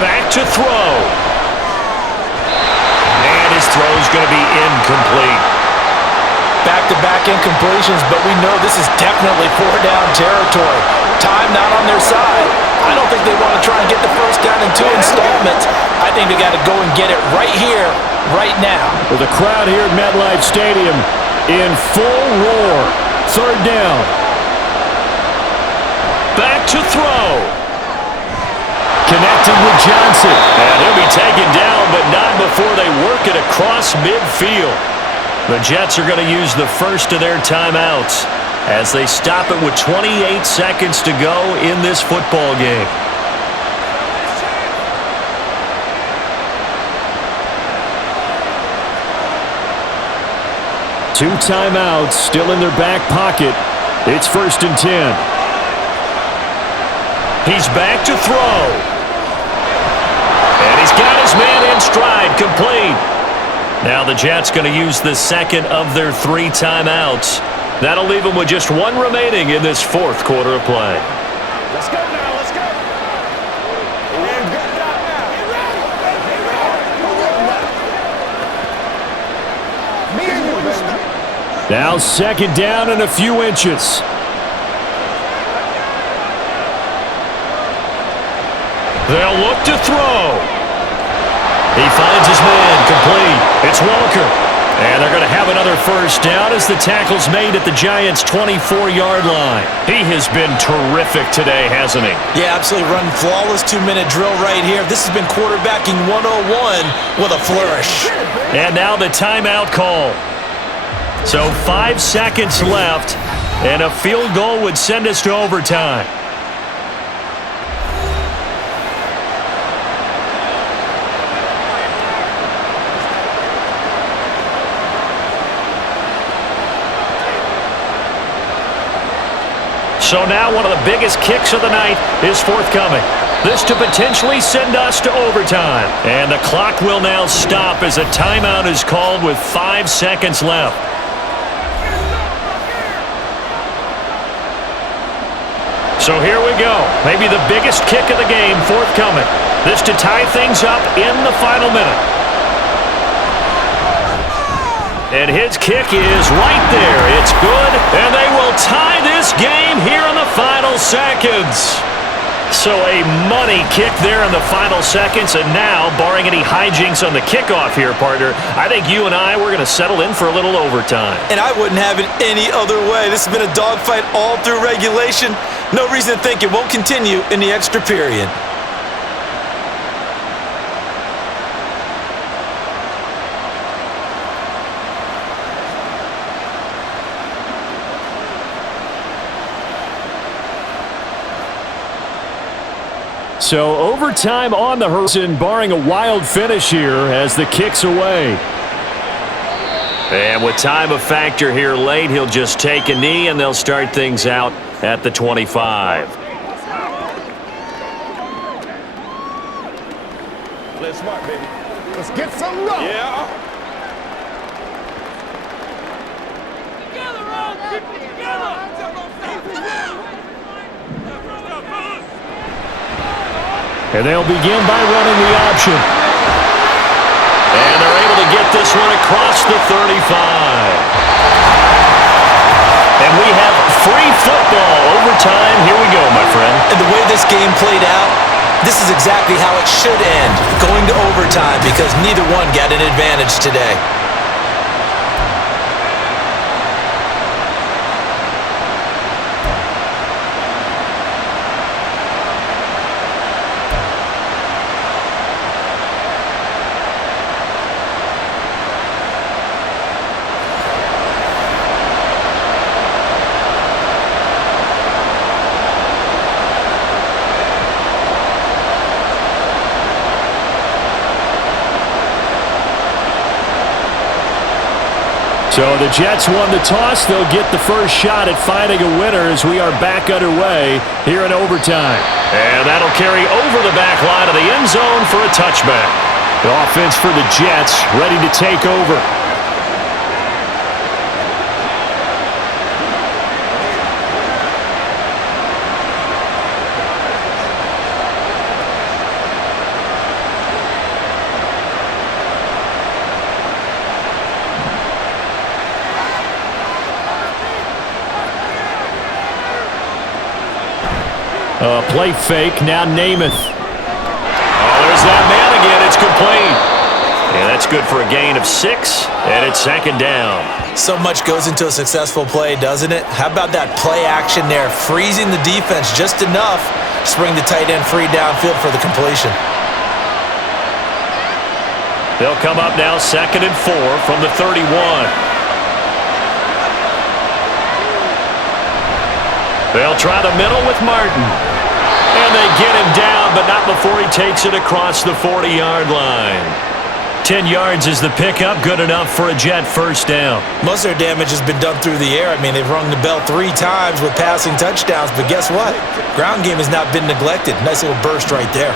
Back to throw. And his throw's going to be incomplete. Back-to-back incompletions, but we know this is definitely 4-down territory. Time not on their side. I don't think they want to try and get the first down in 2 installments. I think they got to go and get it right here, right now. With the crowd here at MetLife Stadium in full roar. 3rd down. Back to throw. Connecting with Johnson. And he'll be taken down, but not before they work it across midfield. The Jets are going to use the first of their timeouts as they stop it with 28 seconds to go in this football game. Two timeouts still in their back pocket. It's 1st and 10. He's back to throw. And he's got his man in stride, complete. Now the Jets going to use the second of their 3 timeouts. That'll leave them with just 1 remaining in this 4th quarter of play. Let's go now, let's go. Now 2nd down and a few inches. They'll look to throw. He finds his man, complete. It's Walker. And they're going to have another first down as the tackle's made at the Giants' 24-yard line. He has been terrific today, hasn't he? Yeah, absolutely running flawless 2-minute drill right here. This has been quarterbacking 101 with a flourish. And now the timeout call. So 5 seconds left, and a field goal would send us to overtime. So now one of the biggest kicks of the night is forthcoming. This to potentially send us to overtime. And the clock will now stop as a timeout is called with 5 seconds left. So here we go. Maybe the biggest kick of the game forthcoming. This to tie things up in the final minute. And his kick is right there. It's good, and they will tie this game here in the final seconds. So a money kick there in the final seconds, and now, barring any hijinks on the kickoff here, partner, I think you and I, we're going to settle in for a little overtime. And I wouldn't have it any other way. This has been a dogfight all through regulation. No reason to think it won't continue in the extra period. So overtime on the horizon, barring a wild finish here as the kick's away. And with time a factor here late, he'll just take a knee and they'll start things out at the 25. Play smart, baby. Let's get some love. Yeah. Together, Ron. Keep it together. And they'll begin by running the option. And they're able to get this one across the 35. And we have free football overtime. Here we go, my friend. And the way this game played out, this is exactly how it should end, going to overtime, because neither one got an advantage today. So the Jets won the toss. They'll get the first shot at finding a winner as we are back underway here in overtime. And that'll carry over the back line of the end zone for a touchback. The offense for the Jets ready to take over. Play fake, now Namath. Oh, there's that man again. It's complete. And that's good for a gain of 6, and it's second down. So much goes into a successful play, doesn't it? How about that play action there, freezing the defense just enough to bring the tight end free downfield for the completion. They'll come up now 2nd and 4 from the 31. They'll try the middle with Martin. And they get him down, but not before he takes it across the 40-yard line. 10 yards is the pickup, good enough for a Jet first down. Most of their damage has been done through the air. I mean, they've rung the bell 3 times with passing touchdowns, but guess what? Ground game has not been neglected. Nice little burst right there.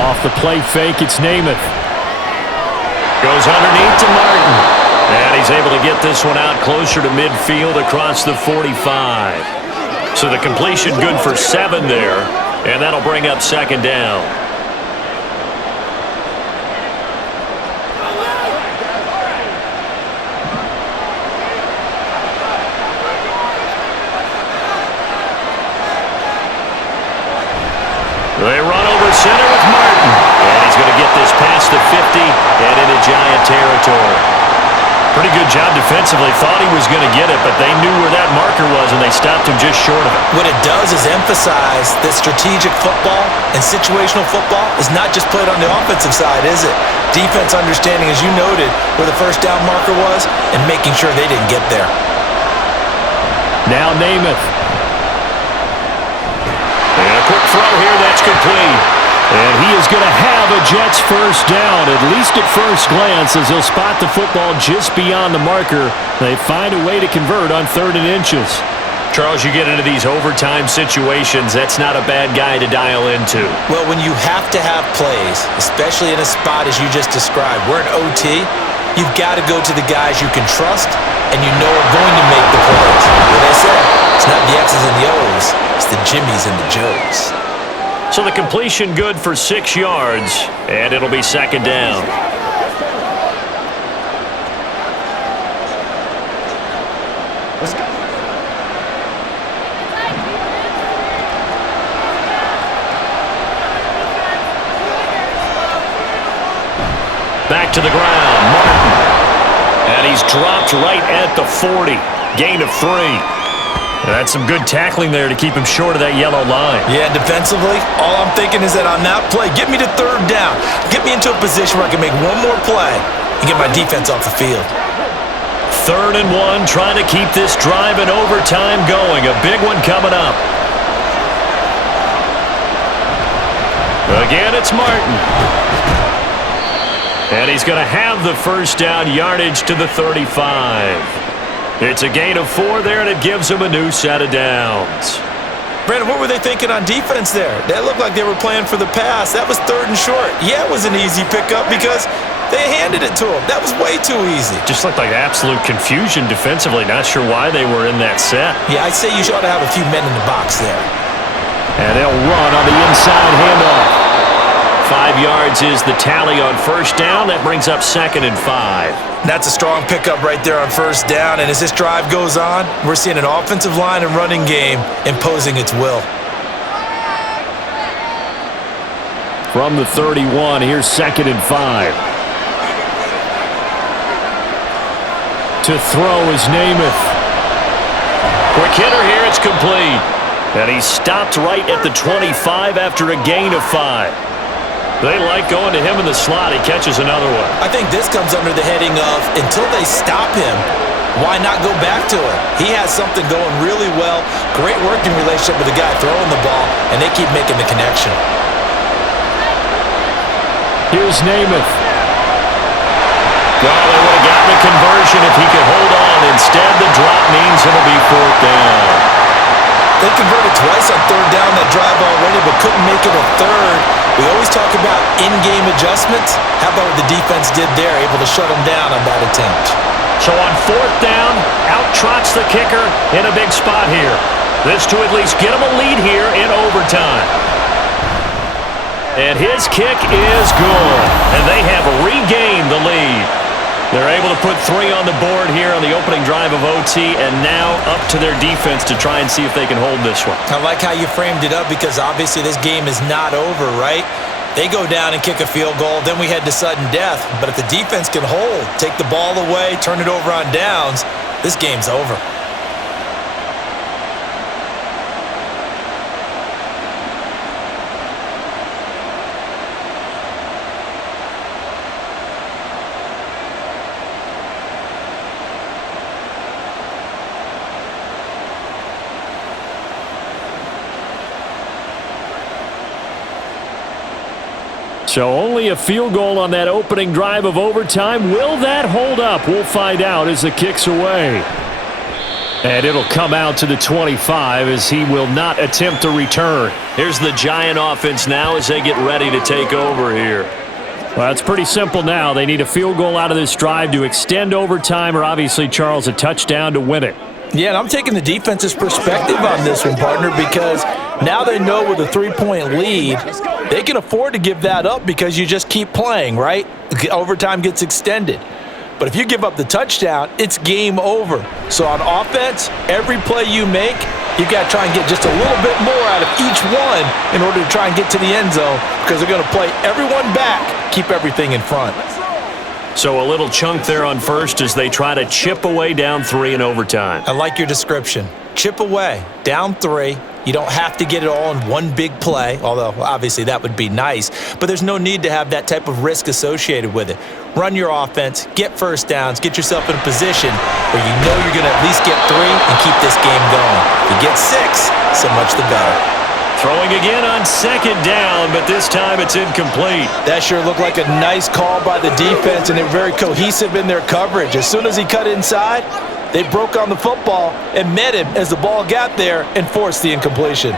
Off the play fake, it's Namath. Goes underneath to Martin. And he's able to get this one out closer to midfield across the 45. So the completion good for 7 there, and that'll bring up second down. They run over center with Martin. And he's going to get this past the 50 and into Giant territory. Pretty good job defensively. Thought he was going to get it, but they knew where that marker was, and they stopped him just short of it. What it does is emphasize that strategic football and situational football is not just played on the offensive side, is it? Defense understanding, as you noted, where the first down marker was and making sure they didn't get there. Now Namath. And a quick throw here, that's complete. And he is going to have a Jets first down, at least at first glance, as he'll spot the football just beyond the marker. They find a way to convert on 3rd and inches. Charles, you get into these overtime situations, that's not a bad guy to dial into. Well, when you have to have plays, especially in a spot as you just described, we're in OT, you've got to go to the guys you can trust and you know are going to make the plays. What they say, it's not the X's and the O's, it's the Jimmies and the Joes. So the completion good for 6 yards, and it'll be second down. Let's go. Back to the ground, Martin. And he's dropped right at the 40. Gain of 3. That's some good tackling there to keep him short of that yellow line. Yeah, defensively, all I'm thinking is that on that play, get me to 3rd down. Get me into a position where I can make one more play and get my defense off the field. 3rd and 1, trying to keep this drive in overtime going. A big one coming up. Again, it's Martin. And he's going to have the first down, yardage to the 35. It's a gain of 4 there, and it gives them a new set of downs. Brandon, what were they thinking on defense there? That looked like they were playing for the pass. That was 3rd and short. Yeah, it was an easy pickup because they handed it to him. That was way too easy. Just looked like absolute confusion defensively. Not sure why they were in that set. Yeah, I'd say you ought to have a few men in the box there. And they'll run on the inside handoff. 5 yards is the tally on first down. That brings up 2nd and 5. That's a strong pickup right there on first down. And as this drive goes on, we're seeing an offensive line and running game imposing its will. From the 31, here's 2nd and 5. To throw is Namath. Quick hitter here, it's complete. And he's stopped right at the 25 after a gain of 5. They like going to him in the slot. He catches another one. I think this comes under the heading of, until they stop him, why not go back to it? He has something going really well. Great working relationship with the guy throwing the ball, and they keep making the connection. Here's Namath. Well, they would have gotten a conversion if he could hold on. Instead, the drop means it'll be 4th down. They converted twice on 3rd down that drive already, but couldn't make it a 3rd. We always talk about in-game adjustments. How about what the defense did there, able to shut them down on that attempt? So on 4th down, out trots the kicker in a big spot here. This to at least get him a lead here in overtime. And his kick is good. And they have regained the lead. They're able to put 3 on the board here on the opening drive of OT, and now up to their defense to try and see if they can hold this one. I like how you framed it up because obviously this game is not over, right? They go down and kick a field goal, then we head to sudden death. But if the defense can hold, take the ball away, turn it over on downs, this game's over. So only a field goal on that opening drive of overtime. Will that hold up? We'll find out as the kick's away. And it'll come out to the 25 as he will not attempt to return. Here's the Giant offense now as they get ready to take over here. Well, it's pretty simple now. They need a field goal out of this drive to extend overtime, or obviously, Charles, a touchdown to win it. Yeah, and I'm taking the defense's perspective on this one, partner, because now they know with a 3-point lead, they can afford to give that up because you just keep playing, right? Overtime gets extended. But if you give up the touchdown, it's game over. So on offense, every play you make, you've got to try and get just a little bit more out of each one in order to try and get to the end zone because they're going to play everyone back, keep everything in front. So a little chunk there on first as they try to chip away down 3 in overtime. I like your description. Chip away, down 3. You don't have to get it all in one big play, although obviously that would be nice. But there's no need to have that type of risk associated with it. Run your offense, get first downs, get yourself in a position where you know you're going to at least get 3 and keep this game going. If you get 6, so much the better. Throwing again on 2nd down, but this time it's incomplete. That sure looked like a nice call by the defense, and they're very cohesive in their coverage. As soon as he cut inside, they broke on the football and met him as the ball got there and forced the incompletion.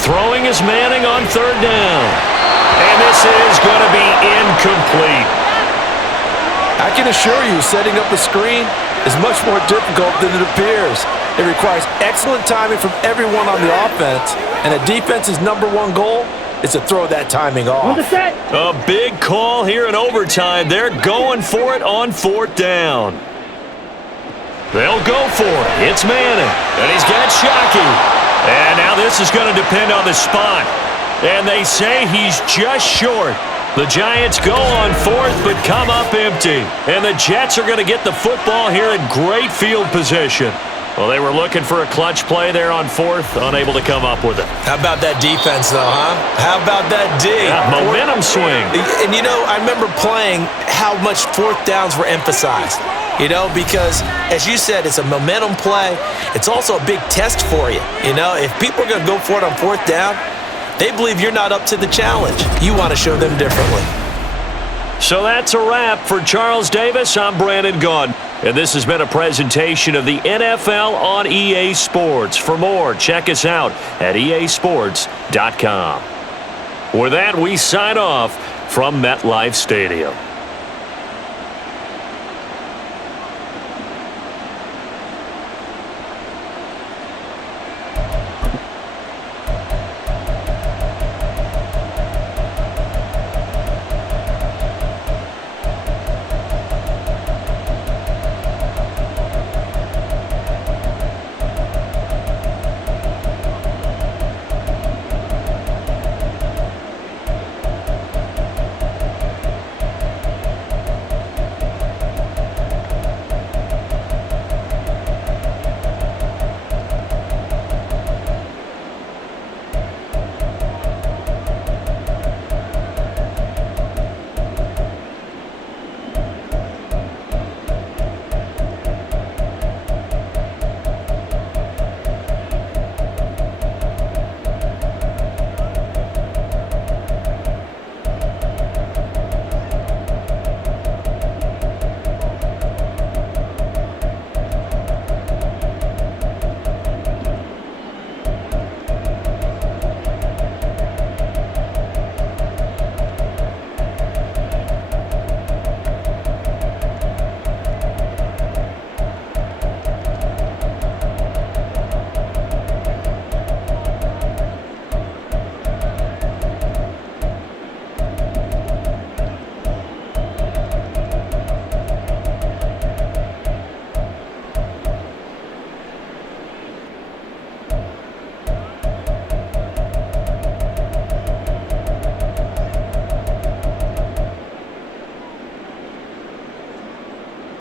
Throwing is Manning on 3rd down. And this is going to be incomplete. I can assure you, setting up a screen is much more difficult than it appears. It requires excellent timing from everyone on the offense, and a defense's #1 goal is to throw that timing off. A big call here in overtime. They're going for it on 4th down. They'll go for it. It's Manning, and he's got Shockey. And now this is going to depend on the spot. And they say he's just short. The Giants go on 4th, but come up empty. And the Jets are going to get the football here in great field position. Well, they were looking for a clutch play there on 4th, unable to come up with it. How about that defense, though, huh? How about that D? Yeah, momentum swing. And, you know, I remember playing how much 4th downs were emphasized, you know, because, as you said, it's a momentum play. It's also a big test for you, you know. If people are going to go for it on 4th down, they believe you're not up to the challenge. You want to show them differently. So that's a wrap for Charles Davis. I'm Brandon Gaudin. And this has been a presentation of the NFL on EA Sports. For more, check us out at easports.com. With that, we sign off from MetLife Stadium.